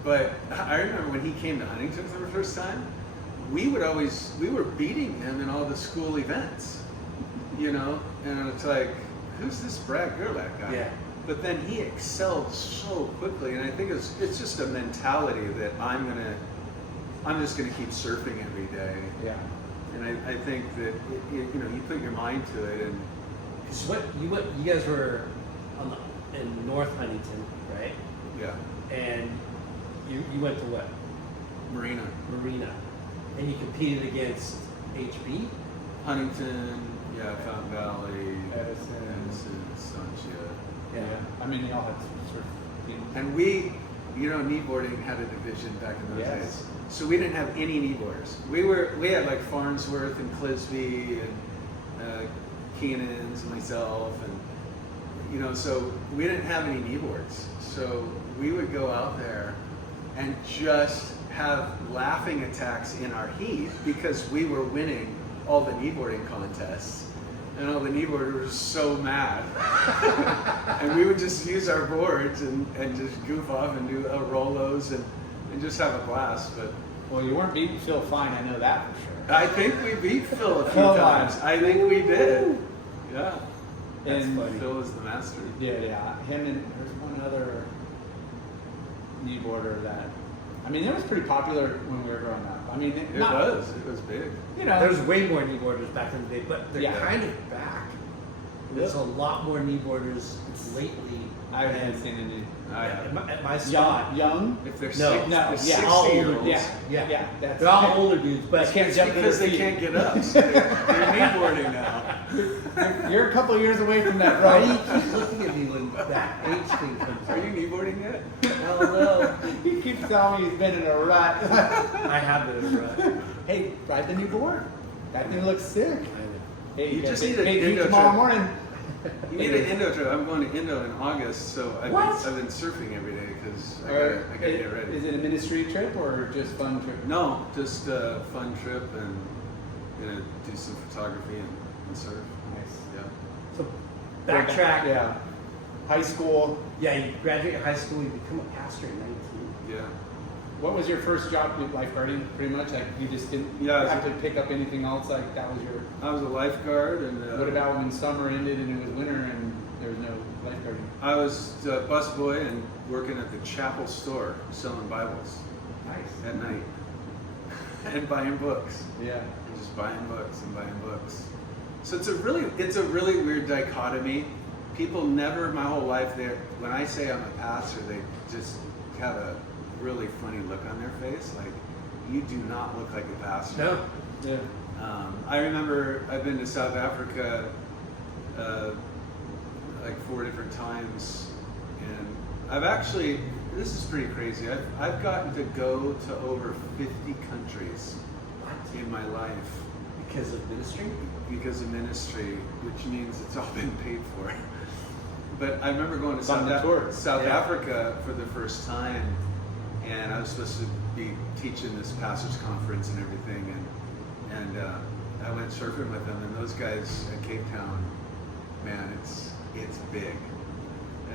But I remember when he came to Huntington for the first time, we were beating him in all the school events, you know? And it's like, who's this Brad Gerlach guy? Yeah. But then he excelled so quickly, and I think it's just a mentality that I'm just gonna keep surfing every day. Yeah. And I think that you put your mind to it, and Cause you guys were in North Huntington, right? yeah, And you went to what? Marina, And you competed against HB? Huntington, yeah, Fountain Valley, Edison, Sanchia. Yeah. I mean, y'all had sort of teams. And we, kneeboarding had a division back in those Yes. days. So we didn't have any kneeboarders. We had like Farnsworth and Clisby and Keenan's and myself, and so we didn't have any kneeboards. So we would go out there and just have laughing attacks in our heat because we were winning all the kneeboarding contests. And all the kneeboarders were so mad. And we would just use our boards and just goof off and do Rolos and just have a blast. But Well, you weren't beating Phil Fine, I know that for sure. I think we beat Phil a few Phil times. won. I think we did. Yeah. That's And funny. Phil is the master. Yeah. Him and there's one other kneeboarder that, I mean, it was pretty popular when we were growing up. I mean, It was big. There's way more kneeboarders back in the day, but they're Yeah. kind of back. There's a lot more kneeboarders lately. I haven't seen any. At my spot. Young? If they're No, six, no, they're yeah, 60 all older year olds. dudes. Yeah. That's They're all older dudes, but Can't It's jump to because their they feet. can't get up. So they're kneeboarding now. You're a couple years away from that, why do you bro. keep looking at me when that age thing comes Are up? you kneeboarding yet? Hell no. He keeps telling me he's been in a rut. I have been in a rut. Hey, ride the new board. That thing looks sick. Hey, You got just big- need a big heat Indo tomorrow trip. morning. You need an Indo trip. I'm going to Indo in August, so I've What? been surfing every day because I Or gotta get ready. Is it a ministry trip or just fun trip? No, just a fun trip and gonna do some photography and surf. Nice. Yeah. So backtrack. Yeah. High school. Yeah, you graduate high school, you become a pastor in 19. Yeah. What was your first job with lifeguarding? Pretty much, like you just didn't Yeah, have to pick up anything else. Like that was your. I was a lifeguard and What about when summer ended and it was winter and there was no lifeguarding? I was a busboy and working at the chapel store selling Bibles Nice. at night and buying books. Yeah. And just buying books and buying books. So it's a really weird dichotomy. People never, my whole life, when I say I'm a pastor, they just have a really funny look on their face. Like, you do not look like a pastor. No. Yeah. I remember I've been to South Africa like 4 different times, and I've actually, this is pretty crazy. I've gotten to go to over 50 countries in my life. Because of ministry? Because of ministry, which means it's all been paid for. But I remember going to On the tour. South Yeah. Africa for the first time, and I was supposed to be teaching this pastors' conference and everything, and I went surfing with them, and those guys at Cape Town, man, it's big.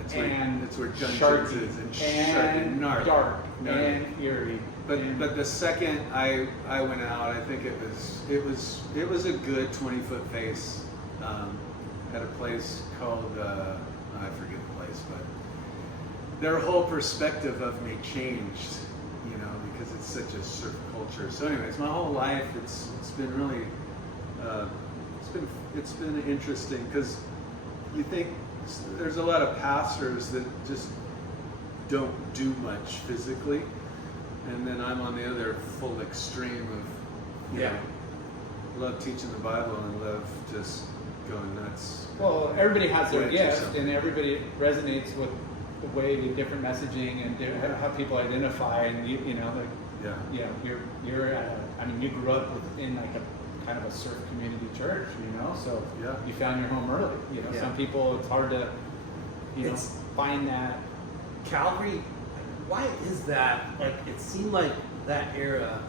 It's where Dungeons Sharky is, and and Sharky, dark Gnarly. and eerie. But the second I went out, I think it was a good 20-foot face at a place called I forget the place, but their whole perspective of me changed, because it's such a surf culture. So anyways, my whole life it's been really it's been interesting because you think there's a lot of pastors that just don't do much physically. And then I'm on the other full extreme of, you know, love teaching the Bible and love just going nuts. Well, everybody has their Going to gift, something. and everybody resonates with the way the different messaging and how people identify. And Yeah. you know, you're at a, I mean, you grew up within like a kind of a surf community church, you know, so Yeah. you found your home early. You know, Yeah. some people it's hard to, you know, It's- find that. Calvary, why is that? Like, it seemed like that era,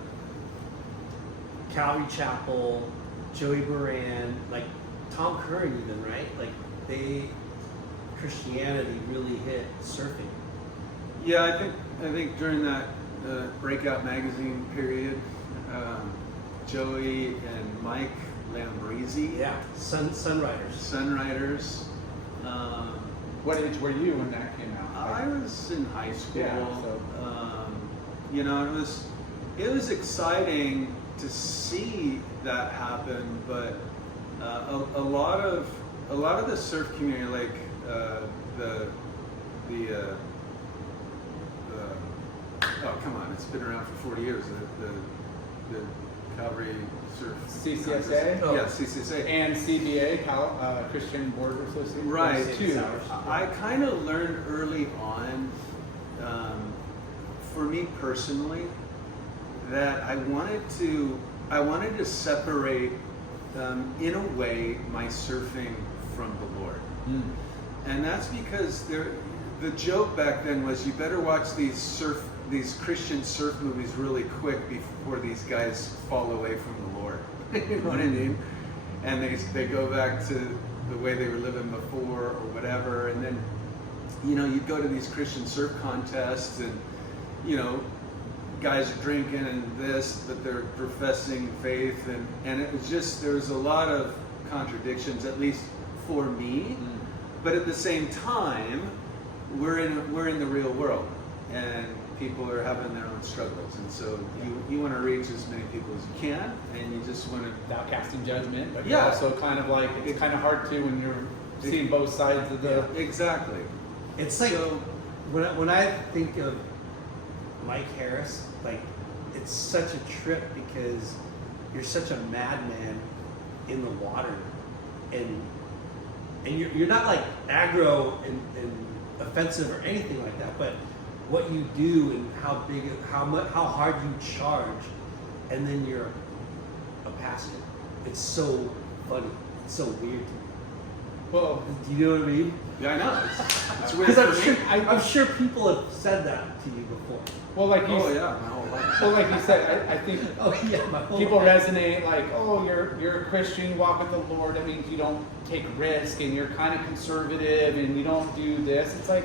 Calvary Chapel, Joey Moran, like Tom Curran even, right? Like, Christianity really hit surfing. Yeah, I think during that Breakout magazine period, Joey and Mike Lambresi, Yeah, Sunriders. Sunriders. What age were you when that came out? I was in high school. Yeah, so- You know, it was exciting to see that happen, but a lot of the surf community, like oh come on, it's been around for 40 years. The Calvary Surf CCSA? Contest. Yeah, CCSA. And CBA, Christian Border Association. Right. Those two. I kind of learned early on, for me personally, that I wanted to separate, in a way, my surfing from the Lord, and that's because the joke back then was you better watch these Christian surf movies really quick before these guys fall away from the Lord. You know what I mean? And they go back to the way they were living before or whatever, and then you know you go to these Christian surf contests and you know guys are drinking and this, but they're professing faith, and it was just there was a lot of contradictions, at least for me. But at the same time, we're in the real world, and people are having their own struggles, and so you want to reach as many people as you can, and you just want to. Without casting judgment, but Yeah. you're also kind of like, it's kind of hard to when you're seeing both sides of the. Exactly. It's like So- when I think of Mike Harris, like it's such a trip because you're such a madman in the water, and you're not like aggro and offensive or anything like that, but what you do and how hard you charge, and then you're a pastor. It's so funny. It's so weird to me. Well, Do you know what I mean? Yeah, I know. It's weird Because for me. I'm sure people have said that to you before. well, like you. Oh yeah, my whole life. Well, like you said, I think Oh yeah, my whole people life. resonate like, oh, you're a Christian, you walk with the Lord. That means you don't take risk, and you're kind of conservative, and you don't do this. It's like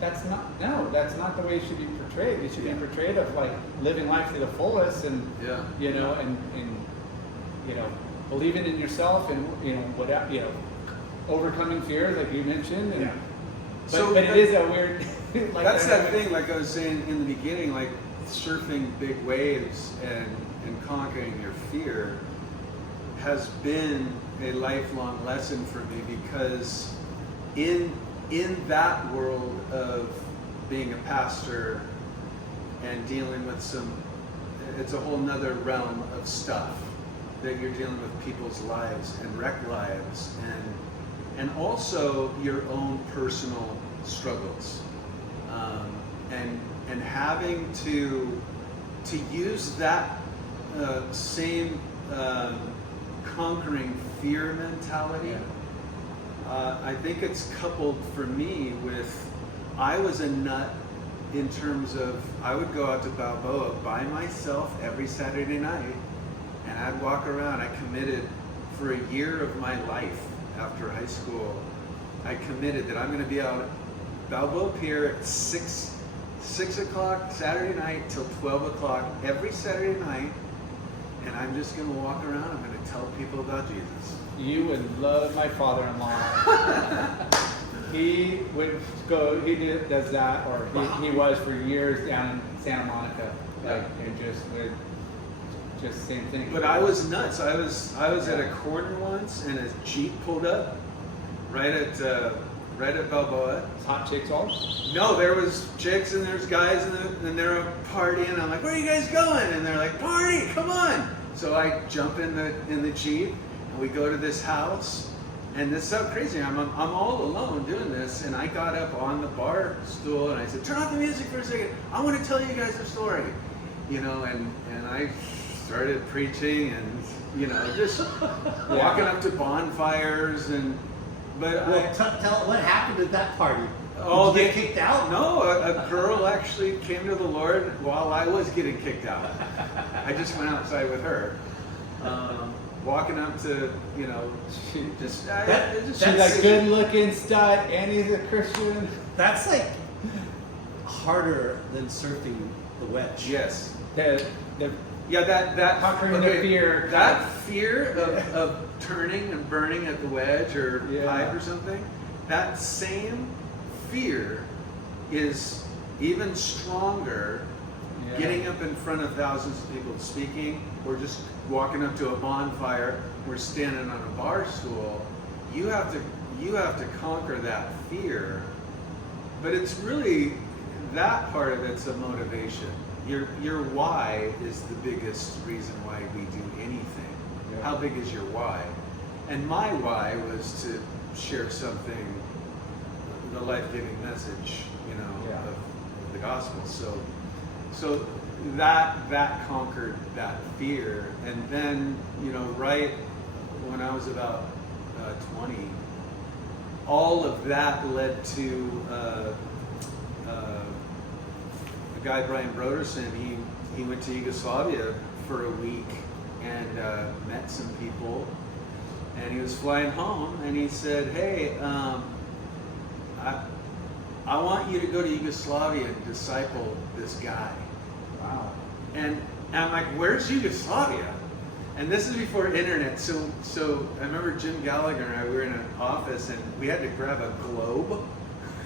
that's not the way it should be portrayed. It should be portrayed of like living life to the fullest, and Yeah. you know, and you know, believing in yourself, and you know, whatever, you know, overcoming fears, like you mentioned. And, Yeah. but it is a weird. Like That's that thing, like I was saying in the beginning, like surfing big waves and conquering your fear has been a lifelong lesson for me, because in that world of being a pastor and dealing with it's a whole nother realm of stuff that you're dealing with people's lives and wreck lives and also your own personal struggles. And having to use that same conquering fear mentality, I think it's coupled for me with, I was a nut in terms of, I would go out to Balboa by myself every Saturday night, and I'd walk around. I committed for a year of my life after high school. I committed that I'm going to be out at Balboa Pier at 6 o'clock Saturday night till 12 o'clock every Saturday night, and I'm just going to walk around. I'm going to tell people about Jesus. You would love my father-in-law. He would go. Does that, or he was for years down in Santa Monica, like, and just same thing. But I was nuts. I was at a corner once, and a Jeep pulled up right at Balboa. Hot chicks all. No, there was chicks and there's guys and they're partying. I'm like, where are you guys going? And they're like, party, come on. So I jump in the Jeep and we go to this house. And this is so crazy. I'm all alone doing this, and I got up on the bar stool and I said, turn off the music for a second. I want to tell you guys a story. you know, and I started preaching and, you know, just walking up to bonfires but Well, tell what happened at that party. Oh, Did you they get kicked out? No, a girl actually came to the Lord while I was getting kicked out. I just went outside with her, walking up to, you know, just She's a good-looking stud, and he's a Christian. That's like harder than surfing the wedge. Yes. Yeah, that conquering the fear. That fear of turning and burning at the wedge or pipe or something. That same fear is even stronger. Getting up in front of thousands of people speaking, or just walking up to a bonfire, or standing on a bar stool. You have to conquer that fear. But it's really that part of it's a motivation. Your why is the biggest reason why we do anything. Yeah. How big is your why? And my why was to share something, the life-giving message, you know, of the gospel. So that conquered that fear. And then, you know, right when I was about 20, all of that led to a guy, Brian Broderson. He went to Yugoslavia for a week and met some people. And he was flying home, and he said, "Hey, I want you to go to Yugoslavia and disciple this guy." Wow. And I'm like, "Where's Yugoslavia?" And this is before internet, so I remember Jim Gallagher and I were in an office, and we had to grab a globe.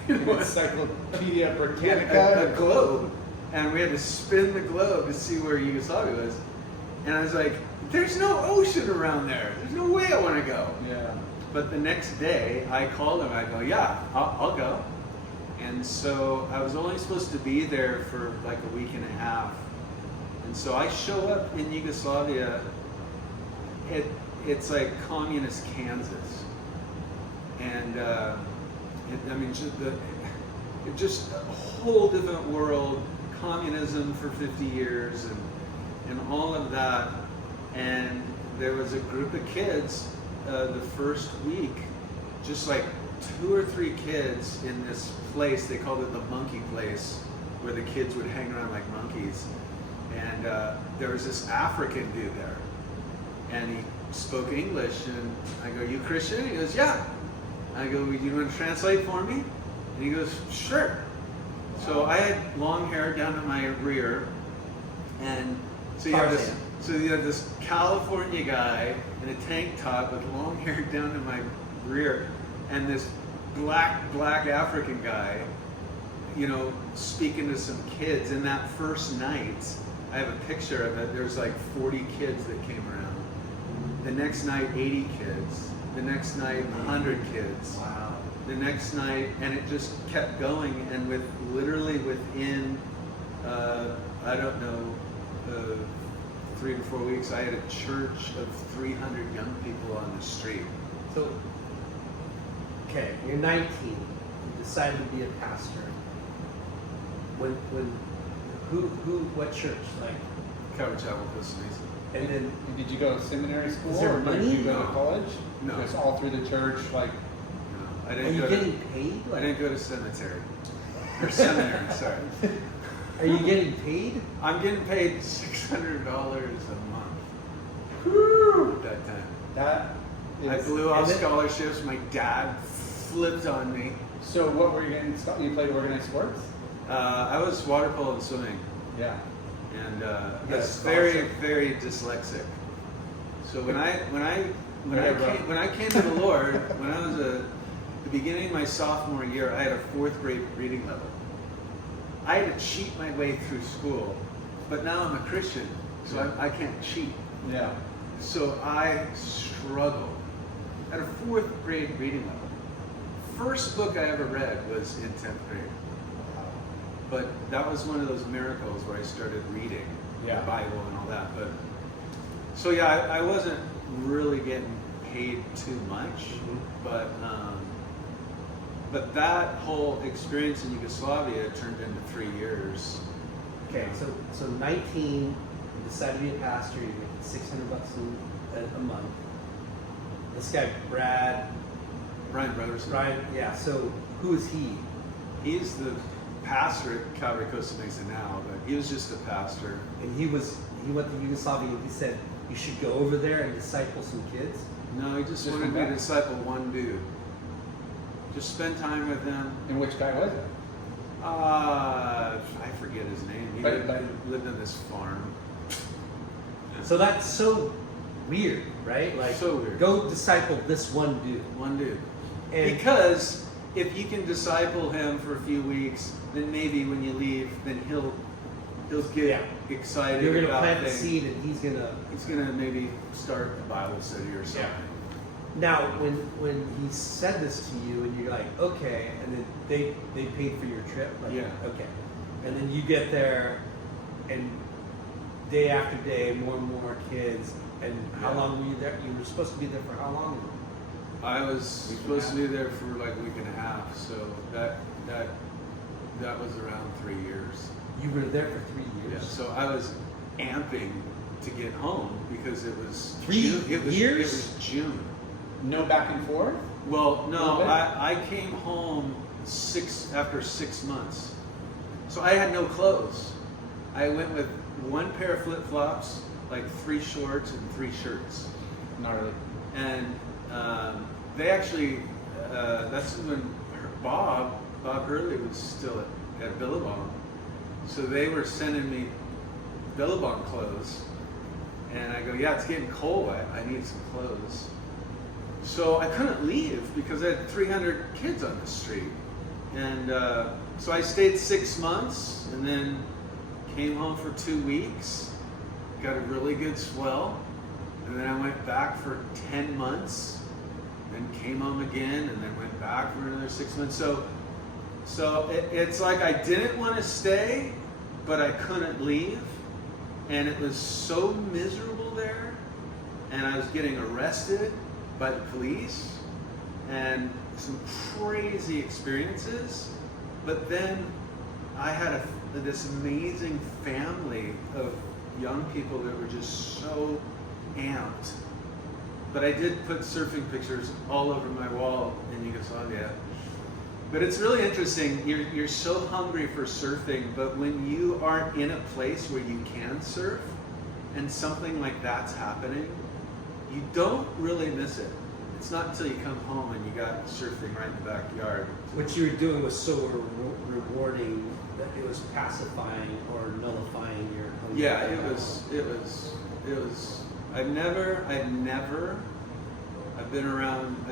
Encyclopedia Britannica. A globe, and we had to spin the globe to see where Yugoslavia was. And I was like, "There's no ocean around there. There's no way I want to go." Yeah. But the next day, I called him. I go, "Yeah, I'll go." And so I was only supposed to be there for like a week and a half. And so I show up in Yugoslavia. It's like communist Kansas, and just a whole different world. Communism for 50 years, and all of that. And there was a group of kids the first week, just like 2 or 3 kids in this place. They called it the monkey place, where the kids would hang around like monkeys. And there was this African dude there, and he spoke English. And I go, "You Christian?" He goes, "Yeah." I go, "You want to translate for me?" And he goes, "Sure." So I had long hair down to my rear, and so you have this California guy in a tank top with long hair down to my rear, and this black African guy, you know, speaking to some kids. And that first night, I have a picture of it. There's like 40 kids that came around. The next night, 80 kids. The next night, 100 kids. Wow. The next night, and it just kept going. And literally within, I don't know, 3 to 4 weeks, I had a church of 300 young people on the street. So, okay, you're 19. You decided to be a pastor. What church? Like, Calvary Chapel, Costa Mesa. and then Did you go to seminary school? Is there or money? Did you go to No. college? No. Just all through the church, like. No, I are didn't you go getting paid? I didn't go to cemetery. Or seminary, sorry. Are you getting paid? I'm getting paid $600 a month. Woo! At that time. That is, I blew off and then- scholarships. My dad flipped on me. So what were you getting? You played organized sports? I was water polo and swimming, Yeah. and got a was very, scholarship? very dyslexic. So when I Yeah, came to the Lord, when I was the beginning of my sophomore year, I had a 4th grade reading level. I had to cheat my way through school, but now I'm a Christian, so I can't cheat. Yeah. So I struggled. At a 4th grade reading level. First book I ever read was in 10th grade. But that was one of those miracles where I started reading the Bible and all that. But so yeah, I wasn't really getting paid too much, but that whole experience in Yugoslavia turned into 3 years. Okay, so 19, you decided to be a pastor. You're making $600 a month. This guy Brian Brothers. Brian. Yeah. So who is he? He's the pastor at Calvary Costa Mesa now, but he was just a pastor. And he went to Yugoslavia. And he said you should go over there and disciple some kids. No, he just wanted me to disciple one dude. Just spend time with him. And which guy was it? I forget his name. He lived on this farm. So that's so weird, right? Like, So weird. Go disciple this one dude. One dude. And Because if you can disciple him for a few weeks, then maybe when you leave, then he'll get excited you're gonna about plant the things. seed, and he's gonna. Maybe start a Bible study or something. Now, when he said this to you, and you're like, okay, and then they paid for your trip, like, Yeah. okay, and then you get there, and day after day, more and more kids. And how Yeah. long were you there? You were supposed to be there for how long? I was supposed to be there for like a week and a half, so that was around 3 years. You were there for 3 years. Yeah, so I was amping to get home because it was 3 June. It years? was June. No back and forth? Well, no, Okay. I came home after 6 months. So I had no clothes. I went with one pair of flip-flops, like 3 shorts and 3 shirts. Gnarly. And they actually, that's when Bob Hurley was still at Billabong. So they were sending me Billabong clothes. And I go, yeah, it's getting cold. I need some clothes. So I couldn't leave because I had 300 kids on the street. And so I stayed 6 months and then came home for 2 weeks, got a really good swell. And then I went back for 10 months, then came home again, and then went back for another 6 months. So it's like I didn't want to stay, but I couldn't leave. And it was so miserable there. And I was getting arrested by the police and some crazy experiences. But then I had this amazing family of young people that were just so amped. But I did put surfing pictures all over my wall in Yugoslavia. But it's really interesting. You're so hungry for surfing, but when you aren't in a place where you can surf and something like that's happening, you don't really miss it. It's not until you come home and you got surfing right in the backyard. What you were doing was so rewarding that it was pacifying or nullifying your hunger. Yeah, it was. I've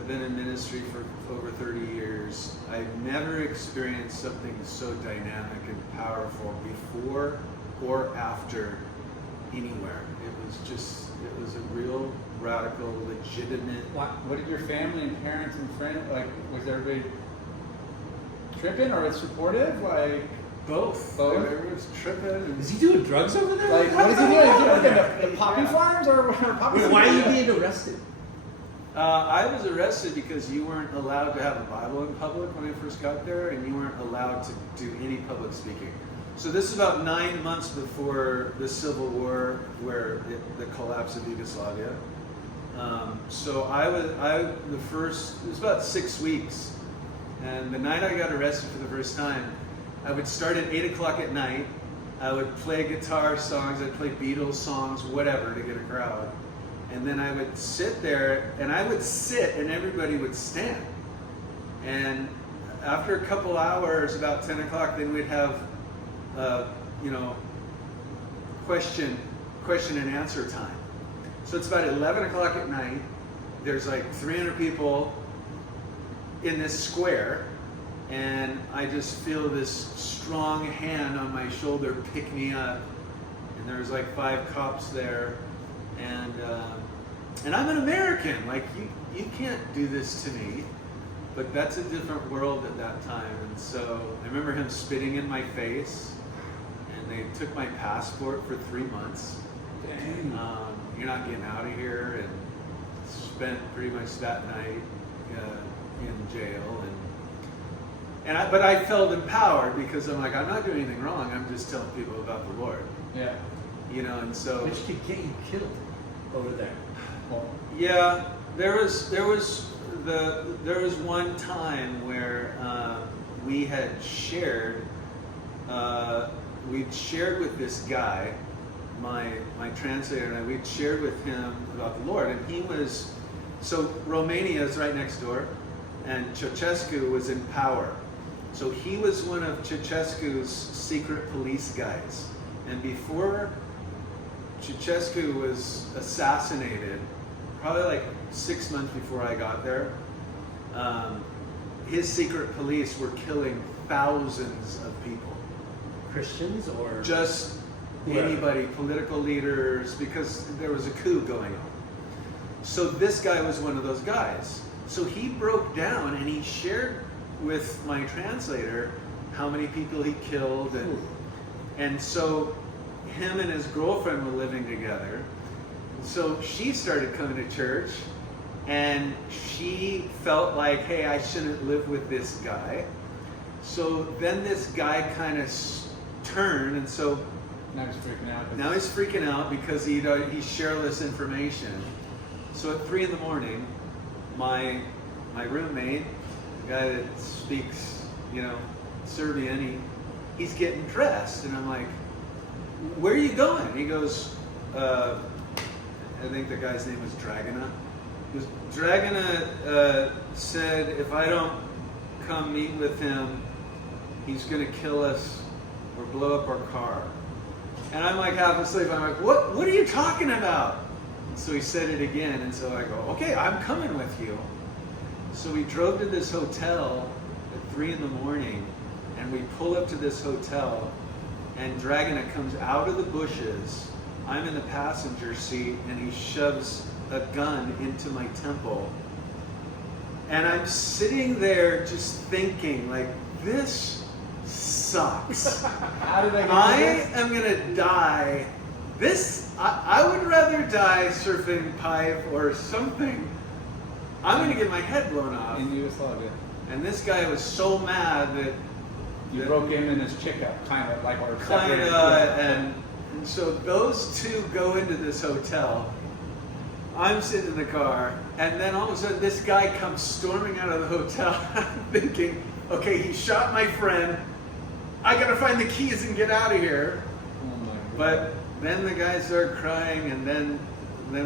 been in ministry for over 30 years. I've never experienced something so dynamic and powerful before or after anywhere. It was a real radical, legitimate. What did your family and parents and friends, like, was everybody tripping or was supportive? Like, Both. Both? Everyone was tripping. And Is he doing drugs over there? like what is he doing? Is he working the poppy farms or poppy Wait, why are you being arrested? I was arrested because you weren't allowed to have a Bible in public when I first got there, and you weren't allowed to do any public speaking. So this is about 9 months before the Civil War, the collapse of Yugoslavia. So it was about 6 weeks, and the night I got arrested for the first time, I would start at 8 o'clock at night. I would play guitar songs, I'd play Beatles songs, whatever, to get a crowd. And then I would sit there, and I would sit, and everybody would stand. And after a couple hours, about 10 o'clock, then we'd have, question and answer time. So it's about 11 o'clock at night. There's like 300 people in this square, and I just feel this strong hand on my shoulder pick me up. And there's like 5 cops there, and I'm an American. Like you can't do this to me. But that's a different world at that time. And so I remember him spitting in my face, and they took my passport for 3 months. You're not getting out of here, and spent pretty much that night in jail. but I felt empowered because I'm like, I'm not doing anything wrong. I'm just telling people about the Lord. Yeah. You know, and so. Which could get you killed over there. Well, Yeah, there was one time where we had shared. We'd shared with this guy, my translator and I. We'd shared with him about the Lord, and he was. So Romania is right next door, and Ceausescu was in power. So he was one of Ceausescu's secret police guys. And before Ceausescu was assassinated, probably like 6 months before I got there, his secret police were killing thousands of people. Christians or Just anybody, political leaders, because there was a coup going on. So this guy was one of those guys. So he broke down and he shared with my translator how many people he killed, and so him and his girlfriend were living together. So she started coming to church, and she felt like, hey, I shouldn't live with this guy. So then this guy kind of turned, and so now he's freaking out. now he's freaking out because he shared this information. So at 3 a.m, my roommate, the guy that speaks, Serbian, he's getting dressed, and I'm like, where are you going? He goes, I think the guy's name was Dragana. He goes, Dragana said if I don't come meet with him, he's going to kill us or blow up our car. And I'm like half asleep. I'm like, what are you talking about? And so he said it again, and so I go, okay, I'm coming with you. So we drove to this hotel at 3 a.m, and we pull up to this hotel, and Dragana comes out of the bushes. I'm in the passenger seat, and he shoves a gun into my temple. And I'm sitting there just thinking, like, this sucks. How did I get I am gonna die. I would rather die surfing pipe or something. I'm gonna get my head blown off. in Yugoslavia? And this guy was so mad that You broke him and his chick up, kind of like, or separated. and so those two go into this hotel. I'm sitting in the car, and then all of a sudden this guy comes storming out of the hotel. I'm thinking, okay, he shot my friend. I gotta find the keys and get out of here. Oh my God. But then the guy started crying, and then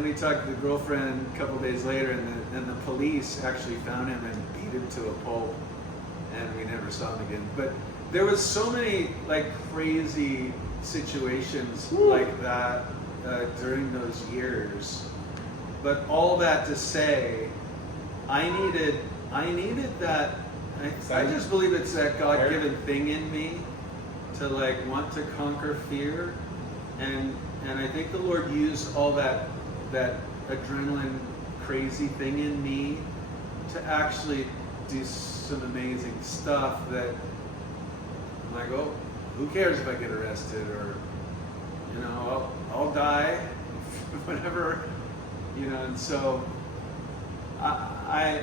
we talked to the girlfriend a couple days later, and the police actually found him and beat him to a pulp, and we never saw him again. But there was so many like crazy situations like that during those years. But all that to say, I needed that. I just believe it's that God-given thing in me to like want to conquer fear, and I think the Lord used all that adrenaline crazy thing in me to actually do some amazing stuff that I'm like, oh, who cares if I get arrested, or I'll die whatever, and so I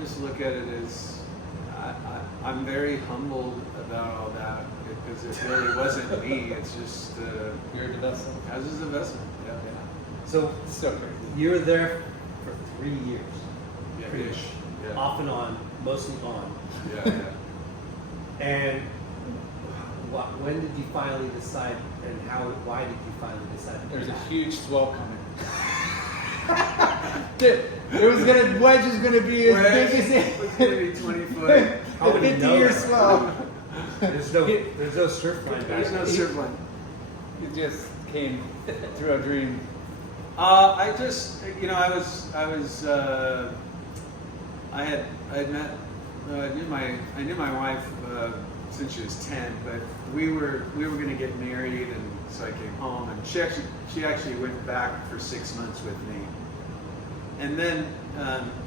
just look at it as I'm very humbled about all that, because it really wasn't me. It's just You're the vessel. I was just a vessel. Yeah. So So crazy. you were there for 3 years, Yeah. pretty much, Yeah. off and on, mostly on. Yeah. And when did you finally decide, and why did you finally decide to do There's a that? huge swell coming. Wedge is gonna be as big as it. It's gonna be 20 foot. How The would you know 50-year that? swell. There's no surf line back There's no there. surf line. It just came through a dream. I just, I knew my wife since she was 10, but we were going to get married, and so I came home, and she actually went back for 6 months with me, and then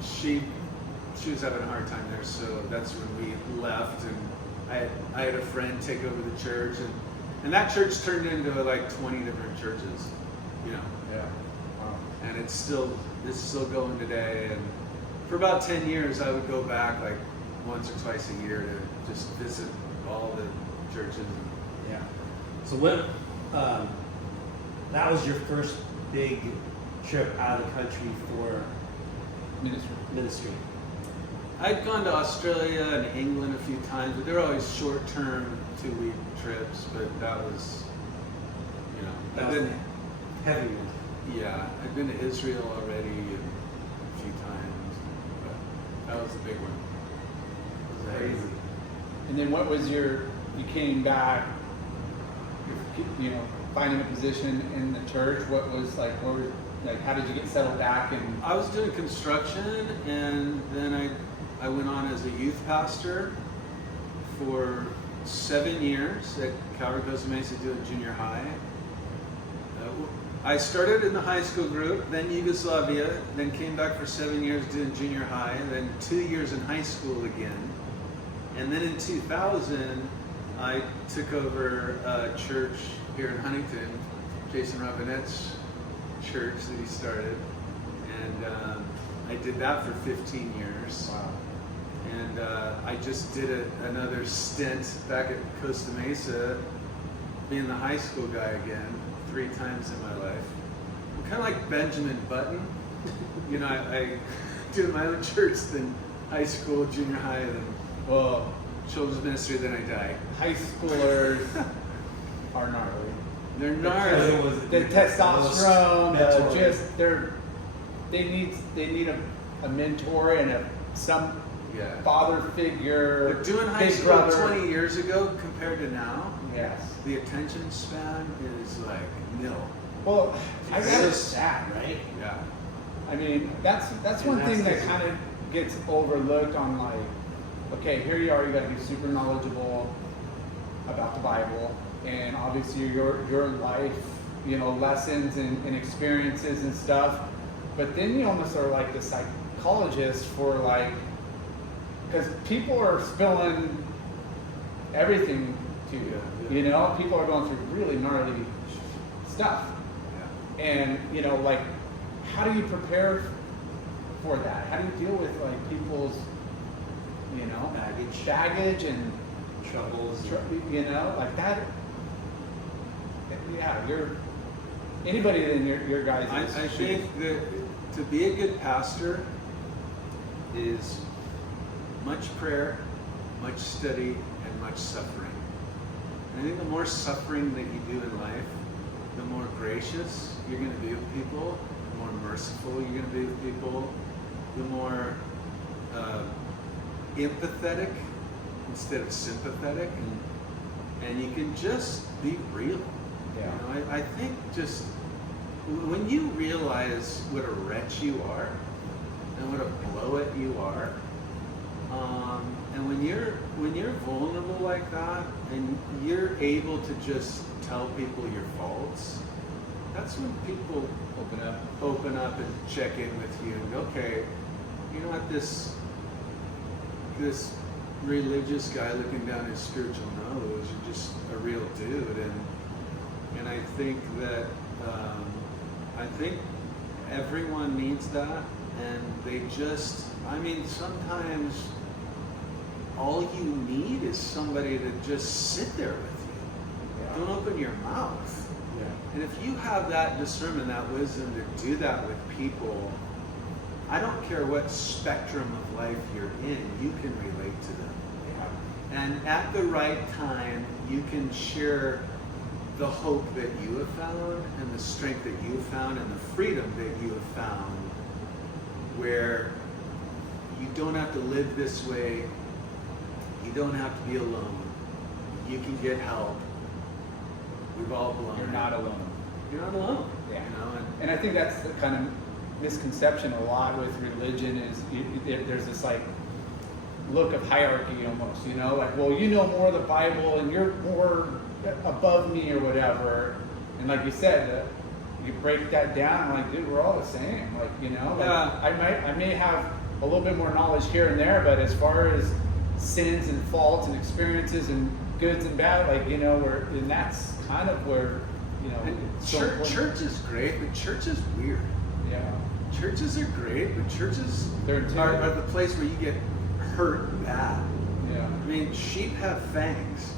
she was having a hard time there, so that's when we left, and I had a friend take over the church, and that church turned into like 20 different churches, Yeah. Wow. and it's still going today. And for about 10 years, I would go back like once or twice a year to just visit all the churches. Yeah. So what? That was your first big trip out of the country for ministry. I'd gone to Australia and England a few times, but they were always short-term, 2-week trips. But that was, you know, I've been heavy one. Yeah, I've been to Israel already a few times, but that was the big one. It was Crazy. And then what was you came back, you know, finding a position in the church? What was like, how did you get settled back? And I was doing construction, and then I went on as a youth pastor for 7 years at Calvary Costa Mesa doing junior high. I started in the high school group, then Yugoslavia, then came back for 7 years doing junior high, then 2 years in high school again. And then in 2000, I took over a church here in Huntington, Jason Robinette's church that he started. And I did that for 15 years. wow. And I just did another stint back at Costa Mesa, being the high school guy again, 3 times in my life. I'm kind of like Benjamin Button. You know, I did my own church, then high school, junior high, then Well, children's ministry, then I died. high schoolers are gnarly. They're gnarly. The testosterone, mentor. they need a mentor and some Yeah. father figure. But doing high big school brother. 20 years ago compared to now, Yes. the attention span is like nil. Well, I It's got so it. sad, right? Yeah. I mean, that's And one thing that's that kind of gets overlooked on, like, okay, here you are, you got to be super knowledgeable about the Bible, and obviously your life, you know, lessons and experiences and stuff. But then you almost are like the psychologist for, like, because people are spilling everything to you. Yeah. You know, people are going through really gnarly stuff. Yeah. And, you know, like, how do you prepare for that? How do you deal with, like, people's, you know, baggage and, Troubles. you know, like that? Yeah, anybody in your guys' I shoes. think that to be a good pastor is much prayer, much study, and much suffering. And I think the more suffering that you do in life, the more gracious you're going to be with people, the more merciful you're going to be with people, the more empathetic instead of sympathetic, and you can just be real. Yeah. You know, I think just when you realize what a wretch you are and what a blow-it you are, and when you're vulnerable like that, and you're able to just tell people your faults, that's when people open up and check in with you and go, okay, you know what, this religious guy looking down his spiritual nose, you're just a real dude. And I think that I think everyone needs that, and they just, I mean, sometimes all you need is somebody to just sit there with you. Yeah. Don't open your mouth. Yeah. And if you have that discernment, that wisdom to do that with people, I don't care what spectrum of life you're in, you can relate to them. Yeah. And at the right time, you can share the hope that you have found, and the strength that you have found, and the freedom that you have found, where you don't have to live this way, you don't have to be alone, you can get help. We've all blown You're it. not alone. You're not alone. Yeah. You know, And I think that's the kind of misconception a lot with religion is there's this, like, look of hierarchy almost, you know, like, well, you know more of the Bible and you're more above me or whatever. And like you said, you break that down, like, dude, we're all the same. Like, you know, like, Yeah. I may have a little bit more knowledge here and there, but as far as sins and faults and experiences and goods and bad, like, you know, and that's kind of where, you know, and it's so church, important. church is great, but church is weird. Yeah. Churches are great, but churches They're are intimidating. the place where you get hurt bad. Yeah. I mean, sheep have fangs,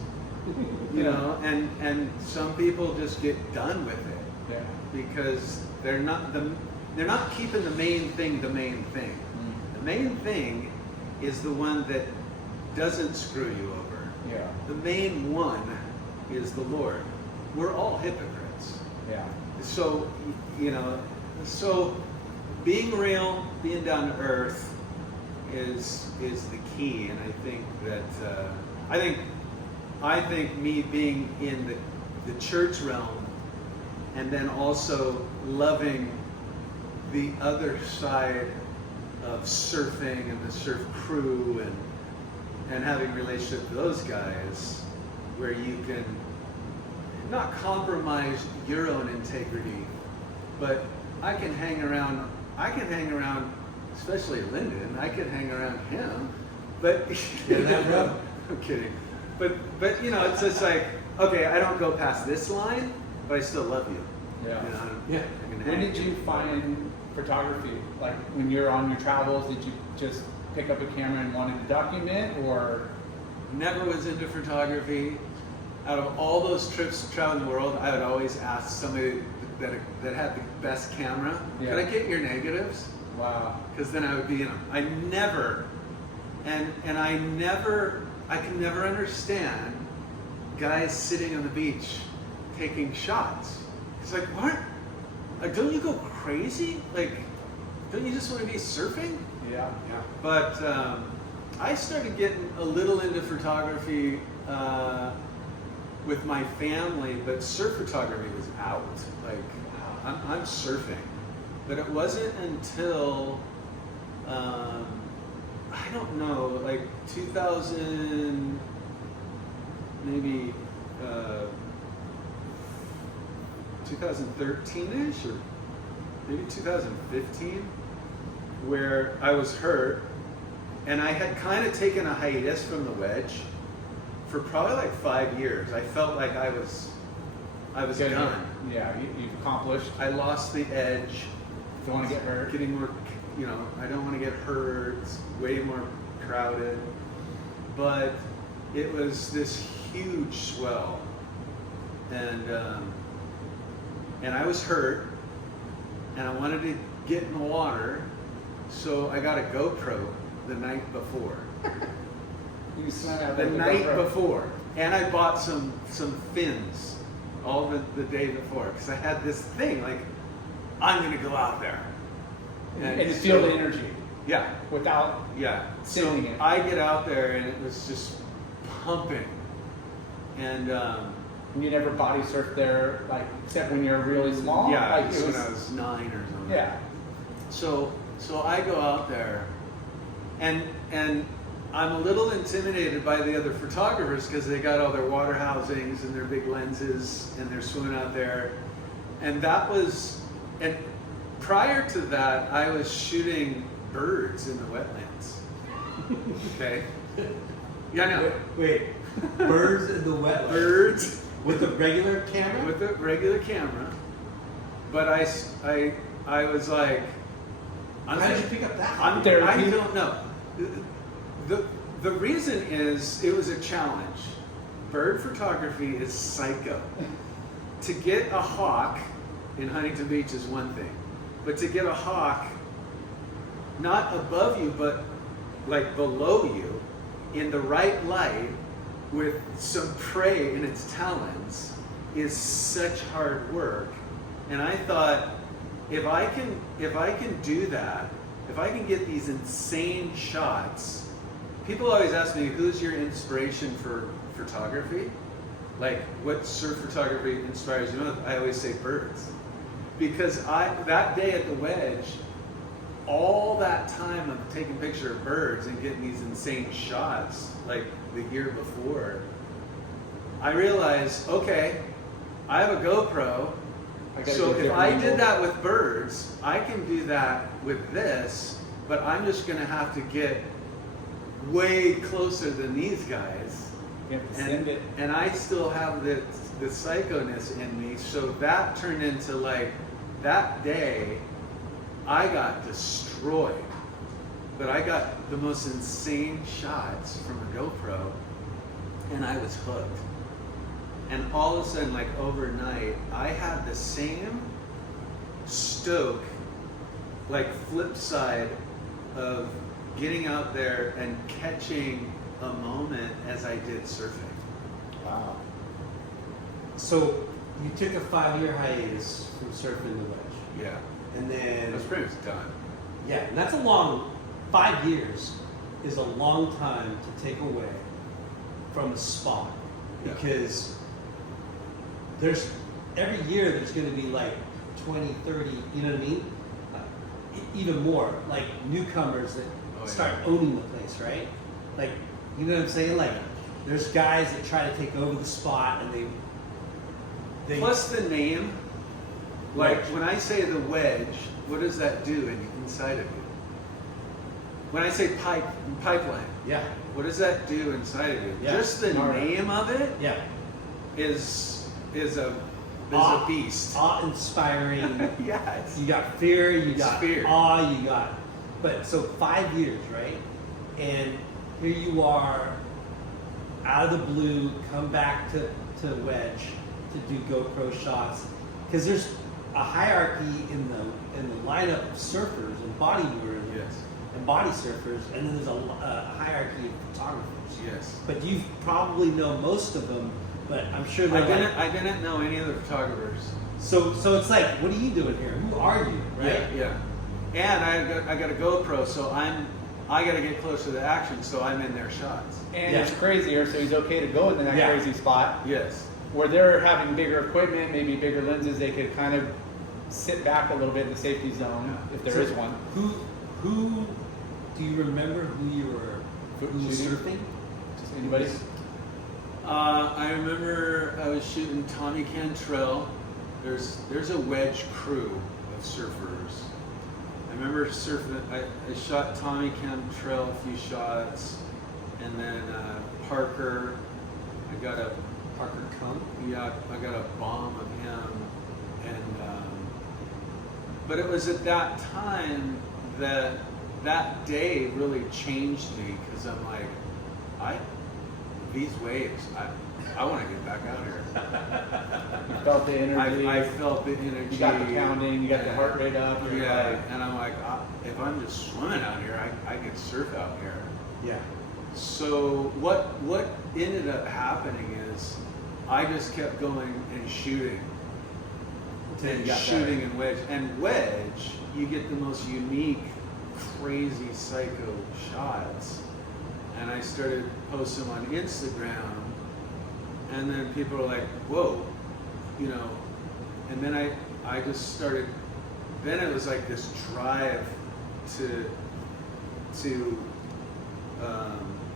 you know, and some people just get done with it Yeah. because they're not keeping the main thing the main thing. The main thing is the one that doesn't screw you over. Yeah. The main one is the Lord. We're all hypocrites. Yeah. So, you know, so being real, being down to earth is the key. And I think that I think me being in the church realm and then also loving the other side of surfing and the surf crew and having a relationship with those guys where you can not compromise your own integrity, but I can hang around, especially Lyndon, I can hang around him, but I'm kidding. But you know, it's just like, okay, I don't go past this line, but I still love you. Yeah. You know, Yeah. I can When hang. did you find photography? Like when you're on your travels, did you just pick up a camera and wanted to document, or? Never was into photography. Out of all those trips traveling the world, I would always ask somebody that had the best camera, Yeah. could I get your negatives? Wow. Because then I would be in them. I can never understand guys sitting on the beach taking shots. It's like, what? Like, don't you go crazy? Like, don't you just want to be surfing? Yeah. Yeah. But I started getting a little into photography with my family, but surf photography was out. Like, I'm surfing. But it wasn't until, I don't know, like 2000, maybe 2013-ish, or maybe 2015, where I was hurt, and I had kind of taken a hiatus from the Wedge for probably like 5 years. I felt like I was done. Yeah, you've accomplished. I lost the edge. Don't want to get hurt. Getting more, you know, I don't want to get hurt. It's way more crowded. But it was this huge swell, and I was hurt, and I wanted to get in the water, so I got a GoPro the night before. You snuck out The with night GoPro. before, and I bought some fins all the day before, because I had this thing like, I'm gonna go out there And you feel the energy Yeah, without yeah. sending it. I get out there and it was just pumping, and you never body surfed there, like except when you're really small. yeah, like it was when I was 9 or something. Yeah. So I go out there, and I'm a little intimidated by the other photographers because they got all their water housings and their big lenses and they're swimming out there, and prior to that I was shooting birds in the wetlands. Okay. Yeah, no. Wait, birds in the wetlands. Birds With a regular camera? with a regular camera, but I was like, How did you pick up that? I Therapy? don't know. The reason is it was a challenge. Bird photography is psycho. To get a hawk in Huntington Beach is one thing, but to get a hawk not above you but like below you in the right light with some prey in its talons is such hard work. And I thought, if I can do that, if I can get these insane shots. People always ask me, who's your inspiration for photography? Like, what surf photography inspires you most? I always say birds. Because that day at the Wedge, all that time of taking pictures of birds and getting these insane shots, like the year before, I realized, okay, I have a GoPro, so if I did that with birds, I can do that with this, but I'm just gonna have to get way closer than these guys. You have to send it. And I still have the psychoness in me, so that turned into like, that day, I got destroyed. but I got the most insane shots from a GoPro, and I was hooked. And all of a sudden, like overnight, I had the same stoke, like flip side of getting out there and catching a moment as I did surfing. Wow. So you took a 5-year hiatus from surfing the wedge, Yeah, and I then was pretty much done. yeah, and that's a long. 5 years is a long time to take away from a spot Yeah. because there's every year there's going to be like 20, 30, you know what I mean? Even more like newcomers that start owning the place, right? Like, you know what I'm saying? Like, there's guys that try to take over the spot and they Plus the name, like Wedge. when I say the wedge, what does that do inside of you? When I say pipeline, yeah, what does that do inside of you? Yeah. Just the All right. name of it yeah. is a beast. Awe-inspiring. Yes. You got fear, you got fear. awe, you got. But so 5 years, right? And here you are, out of the blue, come back to Wedge to do GoPro shots, because there's a hierarchy in the lineup of surfers and bodyboarders Yes. and body surfers, and then there's a hierarchy of photographers. Yes. But you probably know most of them, but I'm sure I they're didn't know any of the photographers. So it's like, what are you doing here? Who are you, right? Yeah. And I got a GoPro, so I got to get closer to the action, so I'm in their shots. And Yeah. it's crazier, so he's okay to go in that Yeah. crazy spot. Yes. Where they're having bigger equipment, maybe bigger lenses, they could kind of sit back a little bit in the safety zone, if there So is one. Who do you remember who was Shooting? surfing? Just anybody? I remember I was shooting Tommy Cantrell. There's a Wedge crew of surfers. I remember surfing. I shot Tommy Cantrell a few shots, and then Parker. I got a Parker Cum? Yeah, I got a bomb of him, and but it was at that time that day really changed me, because I'm like, these waves, I want to get back out here. You felt the energy. I felt the energy. You got the pounding, you got the heart rate up. you're Yeah, like- and I'm like, if I'm just swimming out here, I could surf out here. Yeah. So what ended up happening is I just kept going and shooting. Until you And got shooting better. and wedge. And wedge, you get the most unique, crazy, psycho shots. And I started posting on Instagram, and then people were like, whoa, you know. And then I just started, then it was like this drive to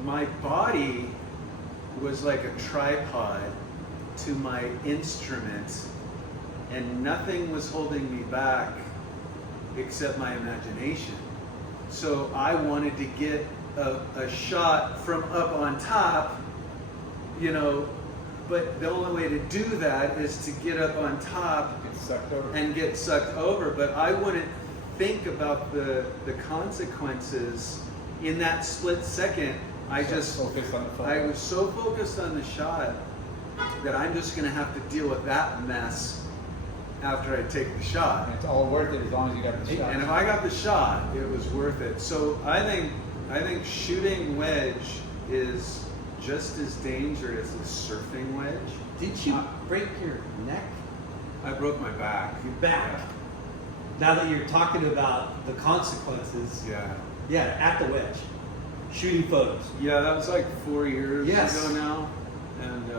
my body was like a tripod to my instrument, and nothing was holding me back except my imagination. So I wanted to get a shot from up on top, you know, but the only way to do that is to get up on top Get sucked over. and get sucked over. But I wouldn't think about the consequences in that split second. I just focused on the photo. I was so focused on the shot that I'm just gonna have to deal with that mess after I take the shot. And it's all worth it as long as you got the shot. And if I got the shot, it was worth it. So I think shooting wedge is just as dangerous as surfing wedge. Did you break your neck? I broke my back. Your back? Now that you're talking about the consequences, Yeah. yeah, at the wedge, shooting photos. Yeah, that was like 4 years Yes. ago now, and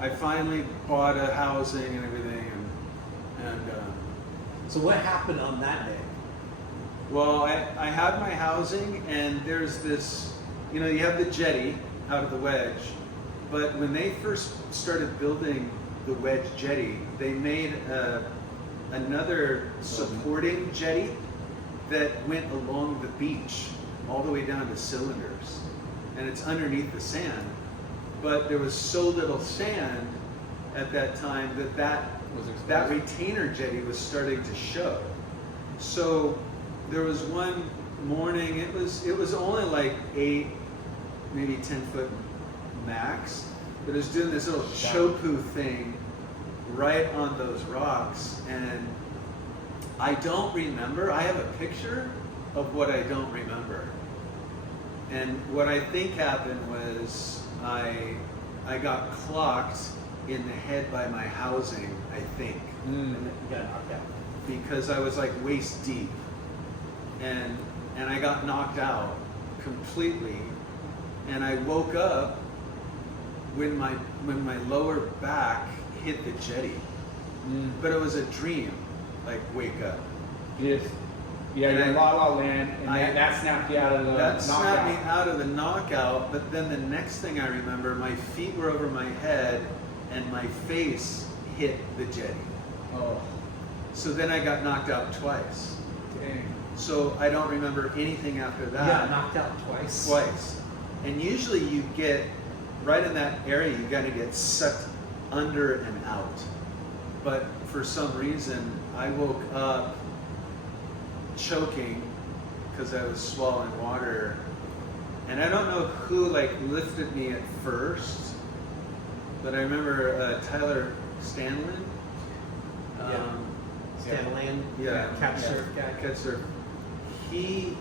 I finally bought a housing and everything, and So what happened on that day? well, I had my housing, and there's this, you know, you have the jetty out of the wedge, but when they first started building the wedge jetty, they made another supporting jetty that went along the beach all the way down to cylinders, and it's underneath the sand. But there was so little sand at that time that Was exposed. retainer jetty was starting to show. So there was one morning. It was only like 8, maybe 10 foot max. But it was doing this little chopu thing right on those rocks, and I don't remember. I have a picture of what I don't remember. And what I think happened was I got clocked in the head by my housing, I think. And then you got knocked out. Because I was like waist deep. And I got knocked out completely. And I woke up when my lower back hit the jetty. But it was a dream, like wake up. Yes. Yeah, you're in La La Land, and that snapped you out of the That knockout. snapped me out of the knockout, but then the next thing I remember, my feet were over my head and my face hit the jetty. Oh, So then I got knocked out twice. dang. So I don't remember anything after You that. got knocked out twice. Twice. And usually you get, right in that area, you gotta get sucked under and out. But for some reason, I woke up choking because I was swallowing water. And I don't know who like lifted me at first, but I remember Tyler Stanley. Stanland, Yeah. catch surf guy. Catch surf. He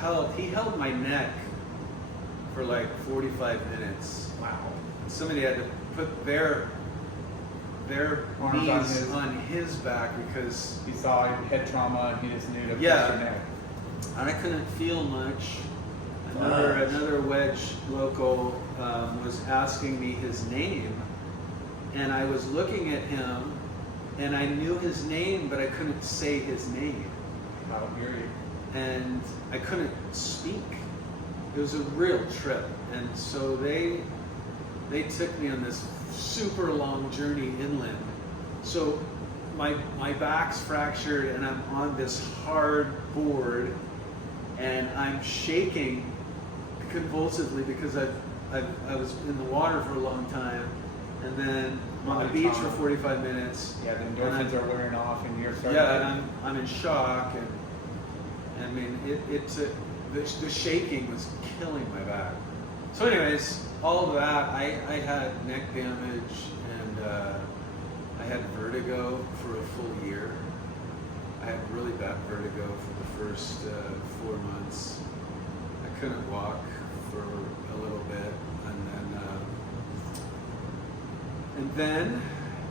held my neck for like 45 minutes. Wow. Somebody had to put their Arms knees on on his back because He saw head trauma, and he just knew to push Yeah. your neck. I couldn't feel much. Fudge. Another Wedge local was asking me his name, and I was looking at him, and I knew his name, but I couldn't say his name, How weird. and I couldn't speak. It was a real trip, and so they took me on this super long journey inland. So my back's fractured, and I'm on this hard board, and I'm shaking convulsively because I was in the water for a long time, and then on the beach for 45 minutes. Yeah, the And endorphins I'm- are wearing off, and you're starting Yeah, to and I'm in shock, and I mean it took the shaking was killing my back. So, anyways, all of that, I had neck damage, and I had vertigo for a full year. I had really bad vertigo for the first 4 months. I couldn't walk for a little bit, and then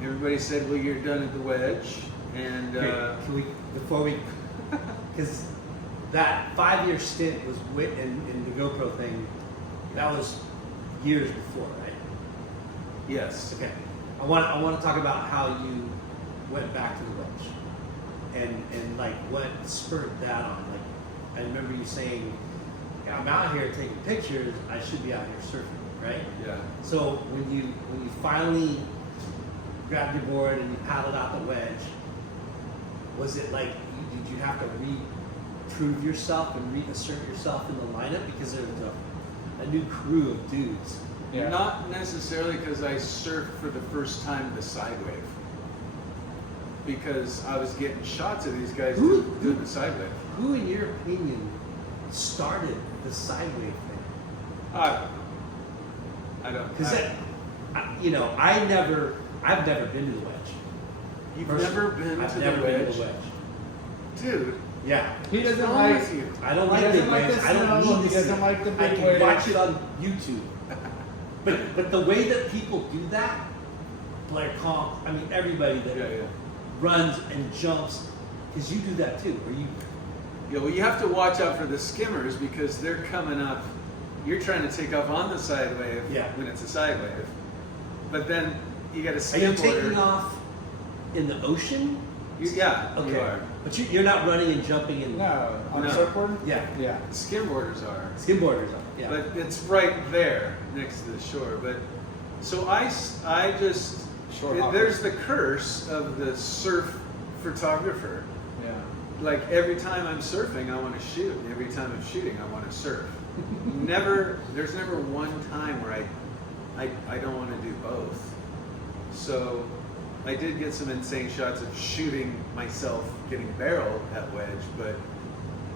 everybody said, "Well, you're done at the Wedge," and Can we, before we, because that 5-year stint was in the GoPro thing, that was years before, right? yes, Okay. I want to talk about how you went back to the Wedge, and like what spurred that on. Like, I remember you saying, "Yeah, I'm out here taking pictures. I should be out here surfing," right? yeah. So when you finally grabbed your board and you paddled out the Wedge, was it like did you have to prove yourself and reassert yourself in the lineup because there was a new crew of dudes? Yeah. Not necessarily because I surfed for the first time the side wave. Because I was getting shots of these guys doing the side wave. Who, in your opinion, started the side wave thing? I don't. Because I've never been to the Wedge. You've Personally, never been I've to never the been Wedge, to the Wedge. dude. Yeah. He doesn't What's wrong like with you? I don't He like the doesn't like Wedge. the I don't snow, need he to doesn't see like the it. I big can watch waves. it on YouTube. But the way that people do that, Blair Comp, I mean everybody that Yeah. runs and jumps, because you do that too, where you Yeah, well, you have to watch out for the skimmers because they're coming up. You're trying to take off on the side wave when it's a side wave, but then you got a are you skimboarder. taking off in the ocean? Yeah, Okay. you are. But you're not running and jumping in. No, on No. a surfboard? Yeah. Yeah. Skimboarders are. Skimboarders are. Yeah. But it's right there next to the shore. But so I just Short hopper. there's the curse of the surf photographer. Yeah. Like every time I'm surfing, I want to shoot. Every time I'm shooting, I want to surf. There's never one time where I don't want to do both. So I did get some insane shots of shooting myself getting barreled at Wedge, but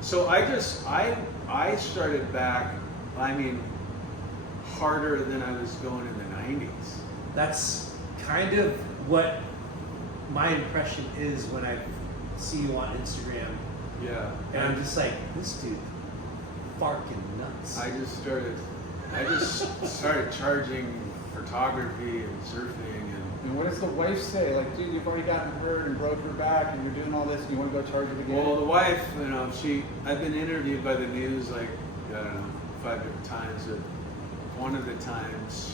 So I started back, I mean, harder than I was going in the 90s. That's kind of what my impression is when I see you on Instagram. Yeah. And I'm just like, this dude farking nuts. I just started charging photography and surfing And what does the wife say? Like, dude, you've already gotten hurt and broke her back, and you're doing all this, and you want to go charge it again? Well, the wife, you know, I've been interviewed by the news like, I don't know, 5 different times. But one of the times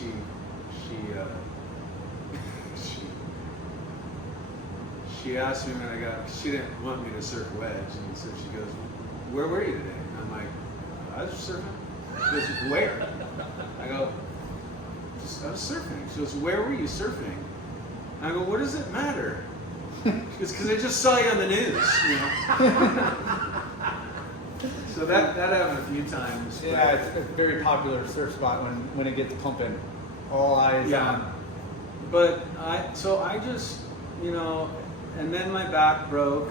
she asked me when she didn't want me to surf Wedge, and so she goes, "Where were you today?" And I'm like, "I was surfing." She goes, "Where?" I go, "I was surfing." She goes, "Where were you surfing?" I go, "What does it matter?" She goes, "Because I just saw you on the news, you know." So that happened a few times. Yeah, it's a very popular surf spot when it gets pumping. All eyes on. But I just, you know, and then my back broke.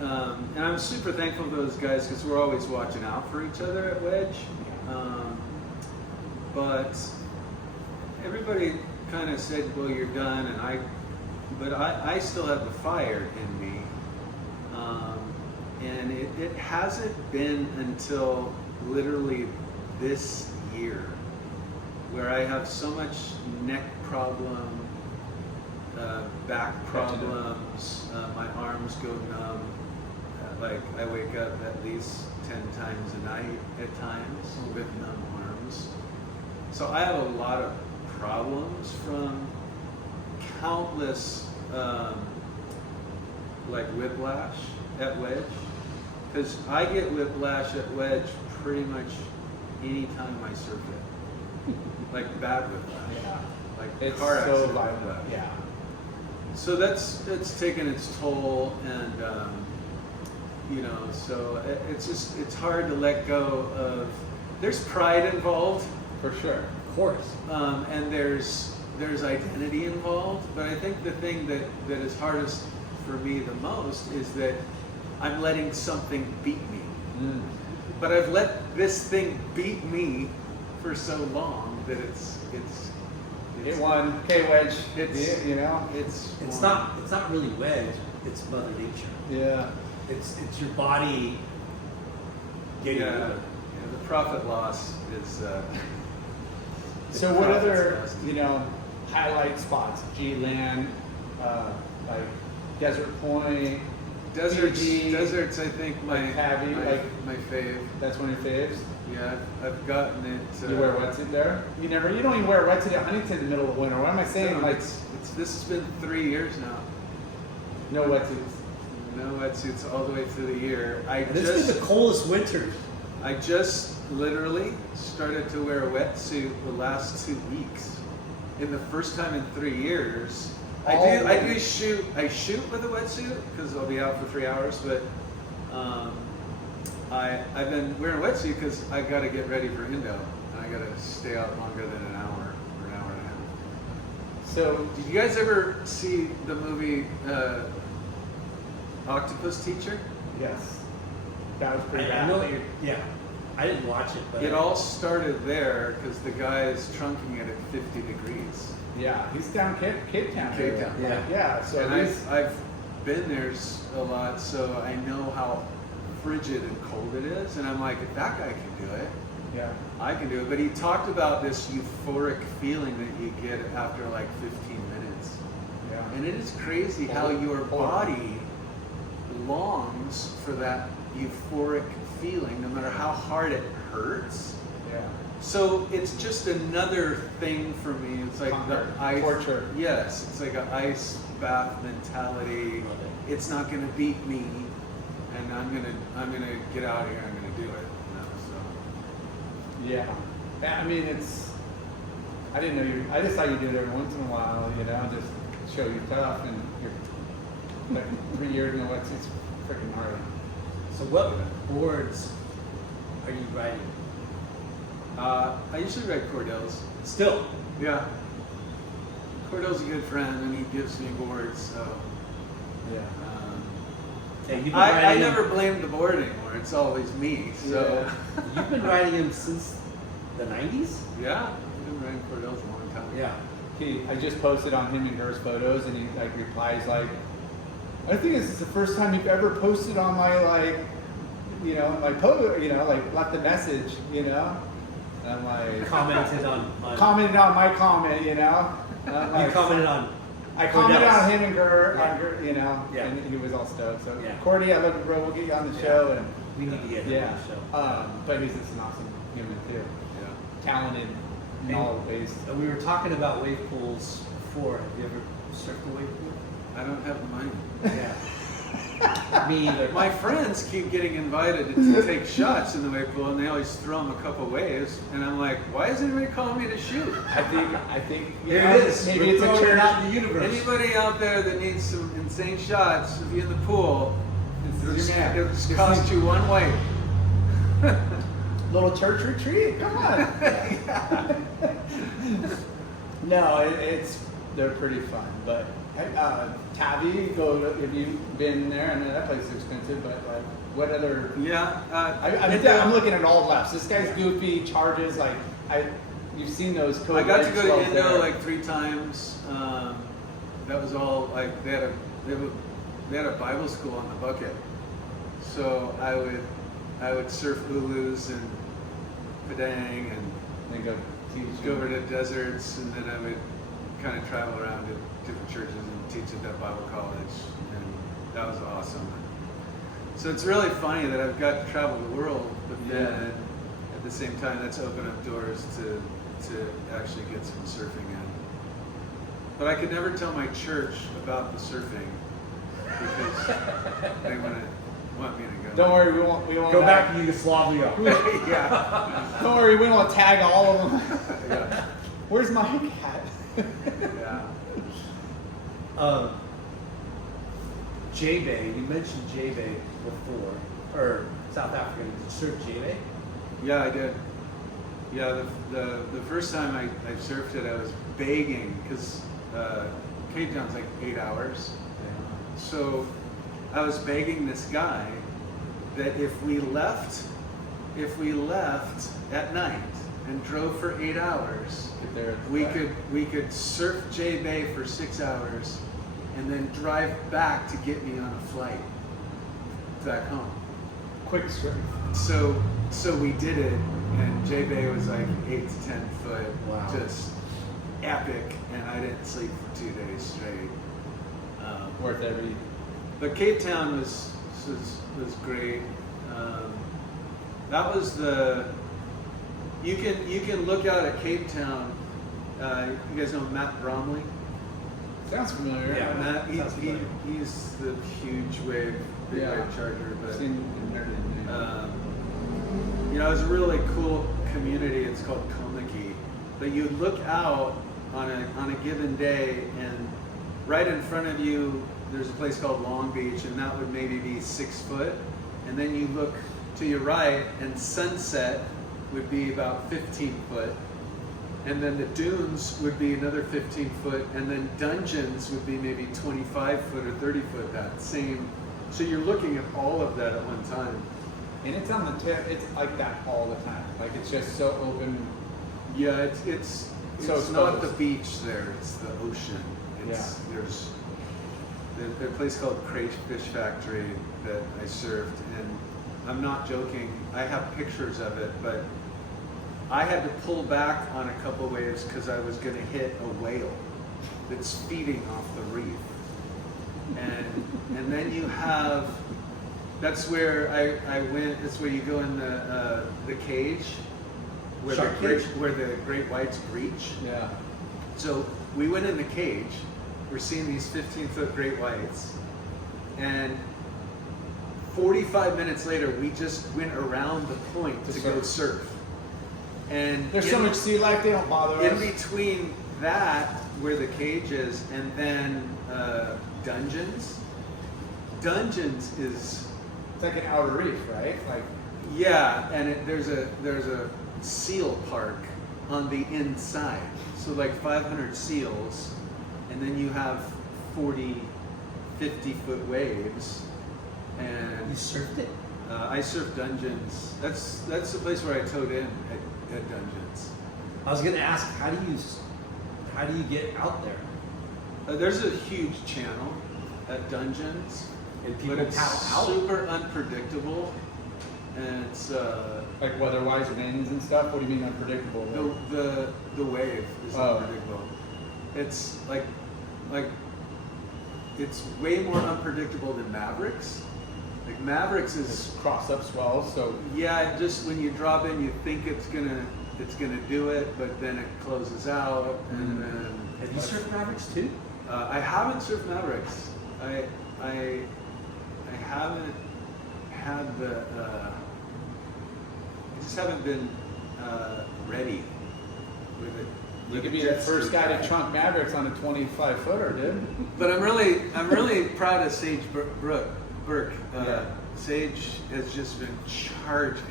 And I'm super thankful to those guys because we're always watching out for each other at Wedge. But everybody kind of said, "Well, you're done," but I still have the fire in me. And it hasn't been until literally this year where I have so much neck problem, back problems, my arms go numb. Like I wake up at least 10 times a night at times with numb arms. So I have a lot of problems from countless like whiplash at Wedge. Because I get whiplash at Wedge pretty much anytime I surf it. Like bad whiplash. Yeah. Like It's car so accident violent. whiplash. Yeah. So it's taken its toll, and you know, so it's hard to let go of. There's pride involved, For sure. Of course. and there's identity involved. But I think the thing that is hardest for me the most is that I'm letting something beat me. Mm. But I've let this thing beat me for so long that it's It won. Okay, Wedge. It's- you know. it's It's not really Wedge. It's Mother Nature. Yeah. It's your body getting yeah, older. yeah, the profit loss is. So what profit's other nasty. highlight spots? G-Land, like Desert Point. PG, Deserts. I think my like Tabby, my fave. That's one of your faves. Yeah, I've gotten it. You wear a wetsuit there? You don't even wear a wetsuit at Huntington in the middle of winter. What am I saying? No, Like this has been 3 years now. no wetsuits. No wetsuits all the way through the year. This is the coldest winter. I just literally started to wear a wetsuit the last 2 weeks. In the first time in 3 years. I shoot with a wetsuit because I'll be out for 3 hours, but I've been wearing a wetsuit because I got to get ready for Indo, and I got to stay out longer than an hour or an hour and a half. So Did you guys ever see the movie Octopus Teacher? yes, that was pretty I bad. know that yeah. I didn't watch it, but It all started there because the guy is trunking it at 50 degrees. Yeah, he's down Cape Town. Cape area. Town. Yeah. Yeah. So And he's, I've been there a lot, so I know how frigid and cold it is. And I'm like, if that guy can do it, yeah. I can do it. But he talked about this euphoric feeling that you get after like 15 minutes. Yeah. And it is crazy how your Hold on. body longs for that euphoric feeling, no matter how hard it hurts. Yeah. So it's just another thing for me. It's like Hunger, the ice. torture. Yes, it's like an ice bath mentality. Love it. It's not going to beat me, and I'm gonna get out of here. I'm gonna do it. You know, Yeah. I mean, I didn't know you. I just thought you did it every once in a while. Just show you tough, and you're like 3 years in the wetsuit's freaking hard. so what boards are you riding? I usually ride Cordell's. Still. Yeah. Cordell's a good friend, and he gives me boards. So Yeah. Hey, you've been I riding him- never blame the board anymore. It's always me. So You've been riding him since the 90s? yeah, I've been riding Cordell's a long time. Yeah. I just posted on him and Gur's photos, and he like replies like, "I think this is the first time you've ever posted on my left a message, And I'm like, Commented on commented on my comment, And I'm You like, commented on. I commented Cordell's. on him and Gur, Yeah. Yeah. and he was all stoked. So Yeah. Cordy, I love you, bro. We'll get you on the show, and We need to get him yeah, on the show. but he's just an awesome human too, Yeah. talented in all ways. And we were talking about wave pools before. Have you ever surfed a wave pool? I don't have the money. Yeah. Me either. My friends keep getting invited to take shots in the wave pool, and they always throw them a couple waves. And I'm like, why is anybody calling me to shoot? I think Here it is. maybe We're it's a throwing it church. out in the universe. Anybody out there that needs some insane shots to be in the pool, This is your man. it'll just cost you one wave. Little church retreat. Come on. No, they're pretty fun. But Tavi, have you been there? I know that place is expensive, but like, what other? Yeah. I'm looking at all lefts. This guy's goofy. Charges like you've seen those. I got to go to Code Indo there. like 3 times. That was all like they had a Bible school on the bucket, so I would surf Ulus and Padang and Then go teach. go over to deserts, and then I would kind of travel around to different churches and teach at that Bible college, and that was awesome. So it's really funny that I've got to travel the world, but then at the same time that's opened up doors to actually get some surfing in. But I could never tell my church about the surfing because they want me to go. Don't worry, we won't Go back to Yugoslavia. Yeah. Don't worry, we won't tag all of them. Yeah. Where's my cat? Yeah. J-Bay, you mentioned J-Bay before, or South Africa. Did you surf J-Bay? Yeah, I did. Yeah, the first time I surfed it, I was begging because Cape Town's like 8 hours. So I was begging this guy that if we left at night and drove for 8 hours, we could surf J Bay for 6 hours and then drive back to get me on a flight back home. Quick surf. So we did it, and J Bay was like 8 to 10 foot, Wow. just epic, and I didn't sleep for 2 days straight. Worth every. But Cape Town was great. That was you can look out at Cape Town. You guys know Matt Bromley? Sounds familiar. Yeah. Matt, Sounds familiar. he's the huge big wave charger. But I've seen him there, you know, it's a really cool community. It's called Komaki. But you look out on a given day, and right in front of you, there's a place called Long Beach, and that would maybe be 6 foot. And then you look to your right, and Sunset would be about 15 foot. And then the dunes would be another 15 foot, and then Dungeons would be maybe 25 foot or 30 foot, that same. So you're looking at all of that at one time. And it's on the tip. It's like that all the time. Like it's just so open. Yeah, it's So not exposed. the beach there, it's the ocean. There's a place called Crayfish Factory that I surfed, and I'm not joking, I have pictures of it, but I had to pull back on a couple waves because I was going to hit a whale that's feeding off the reef. And then you have, that's where I went, that's where you go in the cage, where Shark cage? where the great whites breach. Yeah. So we went in the cage, we're seeing these 15-foot great whites, and 45 minutes later, we just went around the point to go surf. And There's so much sea life, they don't bother in us. between that, where the cage is, and then Dungeons. Dungeons is, It's like an outer reef, right? Like yeah, and there's a seal park on the inside. So like 500 seals, and then you have 40, 50 foot waves. And You surfed it? I surf dungeons. That's the place where I towed in at dungeons. I was gonna ask, how do you get out there? There's a huge channel at dungeons, And people but it's paddle out? super unpredictable, and it's Like weather-wise, winds and stuff. What do you mean unpredictable? the wave is Oh. unpredictable. It's like it's way more unpredictable than Mavericks. Like Mavericks is It's cross up swells, so yeah, just when you drop in, you think it's gonna do it, but then it closes out, and then Have you surfed Mavericks too? I haven't surfed Mavericks. I haven't had the. I just haven't been ready with it. you could be the first guy to trunk Mavericks on a 25-footer, dude. But I'm really proud of Sage Burke. Yeah. Sage has just been charging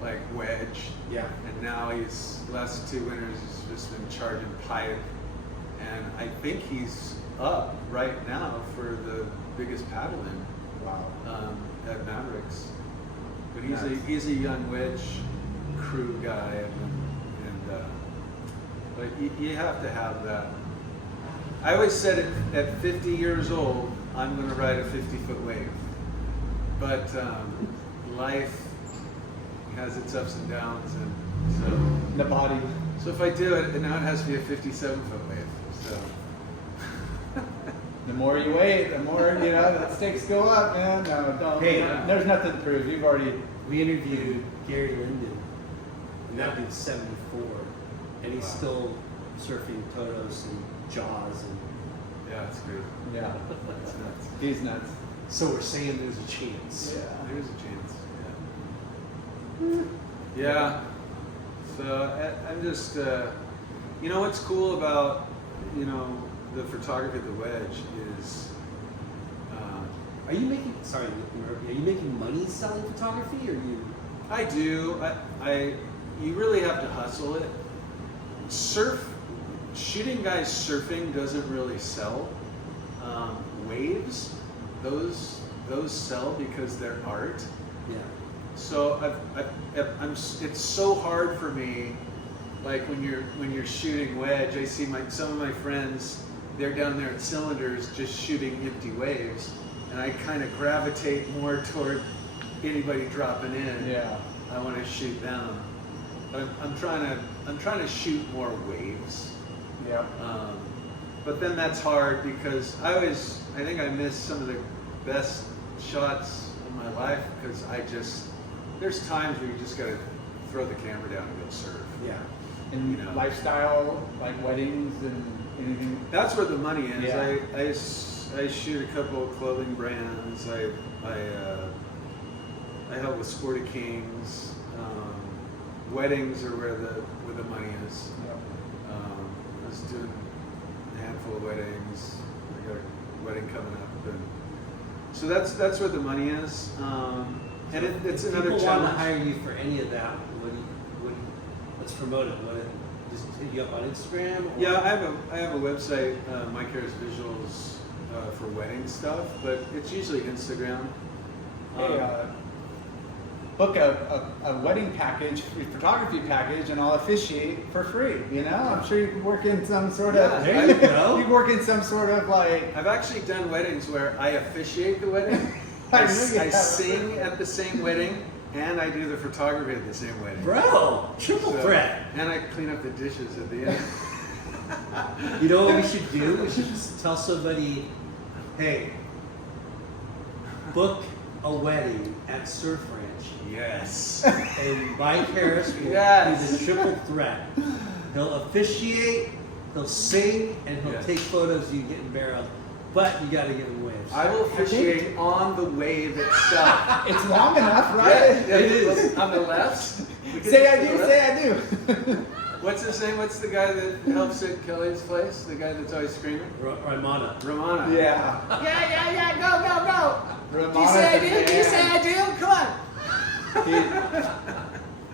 like Wedge. Yeah. And now last 2 winters he's just been charging pipe, and I think he's up right now for the biggest paddle in Wow. at Mavericks. But Nice. he's a young Wedge crew guy, and but you have to have that. I always said at 50 years old, I'm going to ride a 50-foot wave. But life has its ups and downs, and The body. so if I do it, now it has to be a 57-foot wave. So The more you wait, the more the stakes go up, man. No, don't. Hey, there's nothing to prove. You've already. We interviewed Gary Linden, and that dude's 74, and he's still surfing Totos and Jaws, and yeah, it's great. Yeah. It's nuts. He's nuts. so we're saying there's a chance. There's a chance. Yeah. Yeah. So I'm just, what's cool about, the photography of the Wedge is, Are you making? Sorry, are you making money selling photography, or you? I do. You really have to hustle it. Shooting guys surfing doesn't really sell. Waves, those sell because they're art. Yeah. So it's so hard for me. Like when you're shooting Wedge, I see some of my friends. They're down there at cylinders just shooting empty waves, and I kind of gravitate more toward anybody dropping in. Yeah. I want to shoot them. But I'm trying to shoot more waves. Yeah. But then that's hard because I think I miss some of the best shots of my life because there's times where you just gotta throw the camera down and go surf. Yeah. And lifestyle, like weddings and anything. That's where the money is. Yeah. I shoot a couple of clothing brands. I help with Sporty Kings. Weddings are where the money is. Yeah. I was doing a handful of weddings. I got a wedding coming up, and so that's where the money is. And it's If another people challenge. want to hire you for any of that, let's promote it. Just hit you up on Instagram? Or? Yeah, I have a website, Mike Harris Visuals, for wedding stuff, but it's usually Instagram. Hey, book a wedding package, a photography package, and I'll officiate for free. I'm sure you can work in some sort of. Yeah, there you go. You can work in some sort of like. I've actually done weddings where I officiate the wedding. I I knew you had sing at the same wedding, and I do the photography at the same wedding. Bro, triple So- threat. And I clean up the dishes at the end. You know what we should do? We should just tell somebody, hey, book a wedding at Surf Ranch. Yes. And Mike Harris will Yes. be the triple threat. He'll officiate, he'll sing, and he'll Yes. take photos of you getting barreled. But you gotta give him waves. I will officiate on the wave itself. It's long enough, right? Yeah, it is. On the left. We can Say just I to do. the Say left. I do. What's his name? What's the guy that helps at Kelly's place? The guy that's always screaming? Ramona. Ramona. Yeah. Yeah, go. Ramona's Do you say I the do? Do you man. say I do? Come on.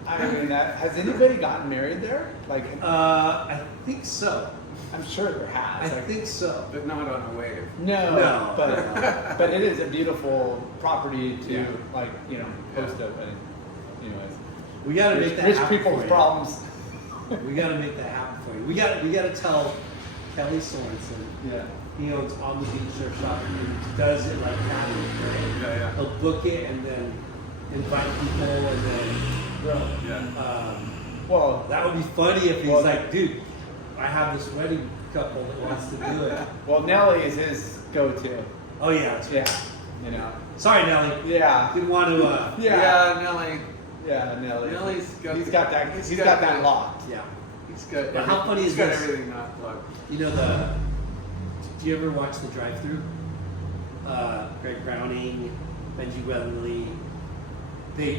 I mean, has anybody gotten married there? Like, I think so. I'm sure there I has. Like, think so. But not on a wave. no, but it is a beautiful property to Yeah. like host a wedding. Anyways, We got to make that rich happen people's for you. problems. We got to make that happen for you. We got to tell Kelly Sorensen. Yeah. He owns On the Beach Surf Shop and does it like that. Right? Yeah. He'll book it and then invite people and then grill. Yeah. Well, That would be funny if he's Well, like, dude, I have this wedding couple that wants to do it. well, Nelly is his go-to. Oh yeah, that's right. Yeah. Sorry, Nelly. Yeah. Didn't want to. Yeah. Nelly. Yeah, Nelly. Nelly's got he's the- got that. he's He's got got that the- locked. Yeah. He's got. But how funny he's is got this? everything not plugged. You know do you ever watch The Drive-Thru? Greg Browning, Benji Weatherly. They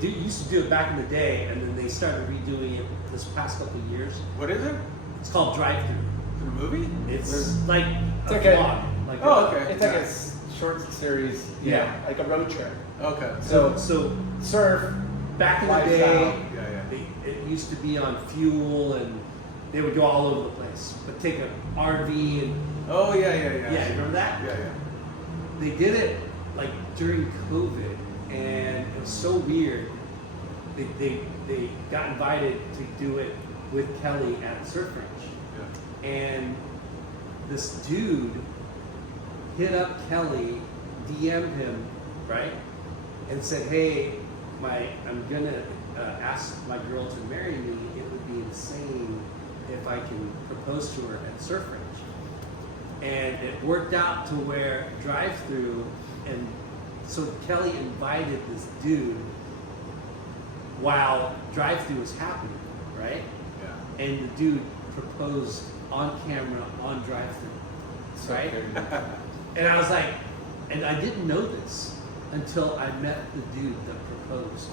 used to do it back in the day, and then they started redoing it this past couple of years. What is it? It's called Drive-Thru. The movie? It's like It's a like a- vlog. Like Oh, okay. It's like a short series. Yeah. Like a road trip. Okay. So Surf. back in the Lifestyle. day, Yeah. it used to be on fuel, and they would go all over the place. But take an RV and Oh yeah. yeah, remember that? Yeah. They did it like during COVID, and it was so weird. They got invited to do it with Kelly at Surf Ranch, and this dude hit up Kelly, DM'd him, right, and said, "Hey, I'm gonna ask my girl to marry me. It would be insane if I can propose to her at Surf Ranch." And it worked out to where Drive-Thru, and so Kelly invited this dude while Drive-Thru was happening, right? Yeah. And the dude proposed on camera on Drive-Thru, right? And I was like, and I didn't know this until I met the dude that proposed.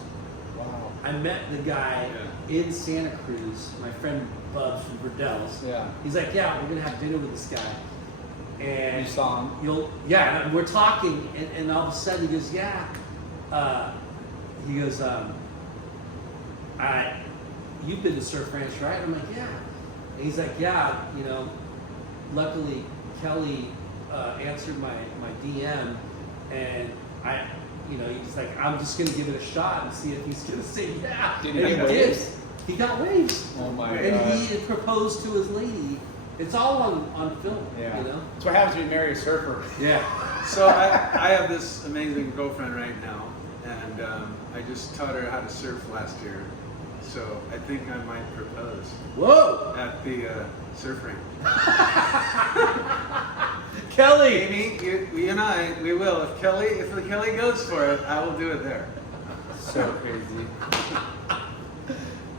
Wow. I met the guy in Santa Cruz, my friend Bubs from Verdell's. Yeah. He's like, yeah, we're gonna have dinner with this guy. And You saw him? and we're talking, and all of a sudden he goes, yeah. He goes, you've been to Surf Ranch, right? I'm like, yeah. And he's like, yeah, luckily Kelly answered my DM, and he's like, I'm just gonna give it a shot and see if he's gonna say yeah. Did And he get waves? did. He got waves. Oh my And God. he proposed to his lady. It's all on film, Yeah. you know? That's what happens when you marry a surfer. Yeah. So I have this amazing girlfriend right now, and I just taught her how to surf last year. So I think I might propose Whoa! at the surf range. Kelly! Amy, you and I, we will. If Kelly goes for it, I will do it there. So crazy.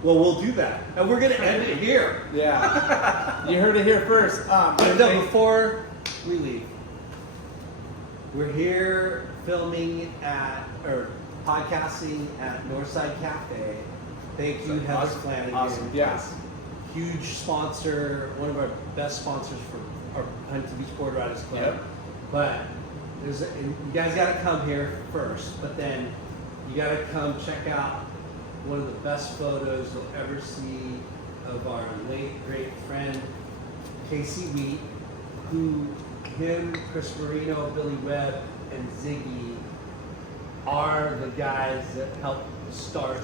Well, we'll do that. And we're going to end it here. Yeah. You heard it here first. But no, before we leave, we're here filming or podcasting at Northside Cafe. Thank you, Heather Awesome. Flanagan. Awesome. Yes. Huge sponsor, one of our best sponsors for our Huntington Beach Board Riders Club. Yep. But and you guys got to come here first, but then you got to come check out one of the best photos you'll ever see of our late great friend Casey Wheat, who Chris Marino, Billy Webb, and Ziggy are the guys that helped start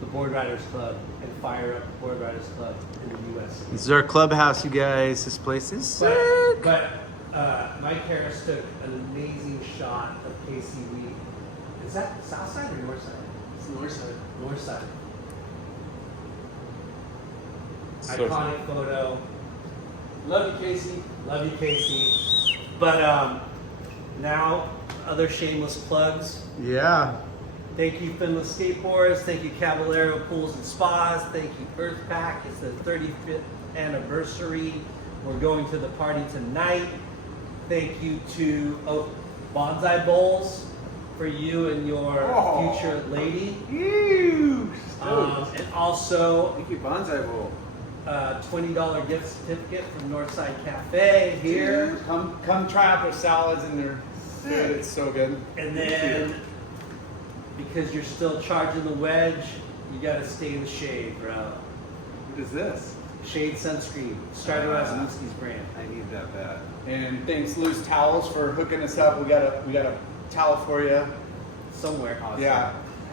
the Board Riders Club and fire up the Board Riders Club in the U.S. This is our clubhouse, you guys. This place is sick. But Mike Harris took an amazing shot of Casey Wheat. Is that south side or north side? It's the north side. North side. So Iconic photo. Love you, Casey. Love you, Casey. But now, other shameless plugs. Yeah. Thank you, Finless Skateboards. Thank you, Caballero Pools and Spas. Thank you, Earth Pack. It's the 35th anniversary. We're going to the party tonight. Thank you to Bonsai Bowls for you and your future lady. And also Thank you, Bonsai Bowl. $20 gift certificate from Northside Cafe here. Come try out their salads and their food. It's so good. And then, because you're still charging the Wedge, you gotta stay in the shade, bro. What is this? Shade sunscreen. Started Rasmuski's brand. I need that bad. And thanks, Loose Towels, for hooking us up. We got a towel for you. Somewhere. Awesome. Yeah,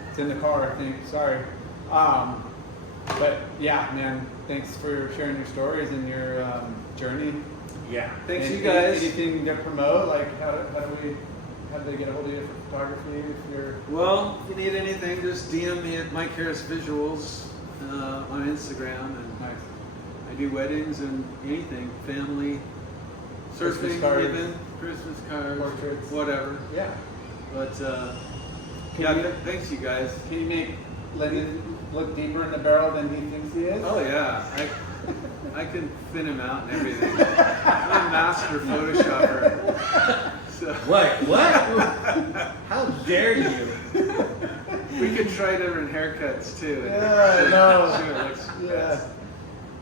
it's in the car, I think. Sorry. But yeah, man, thanks for sharing your stories and your journey. Yeah. Thanks, And you guys. Anything to promote? Like, how do they get a hold of you for photography? If you're Well, if you need anything, just DM me at Mike Harris Visuals on Instagram, and nice. I do weddings and anything, family, Christmas surfing, cards. even Christmas cards, Portraits. whatever. Yeah. But Can you- thanks, you guys. Can you make Lyndon look deeper in the barrel than he thinks he is? Oh yeah, I can thin him out and everything. I'm a master Photoshopper. So What? How dare you? we could try different haircuts too. Yeah, no. Sure, it looks Yeah. best.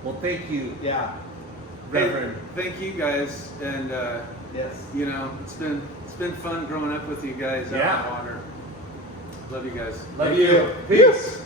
Well, thank you, Yeah. Reverend. Thank you guys, and Yes. you know it's been fun growing up with you guys out Yeah. on the water. Love you guys. Love Thank you. you. Peace.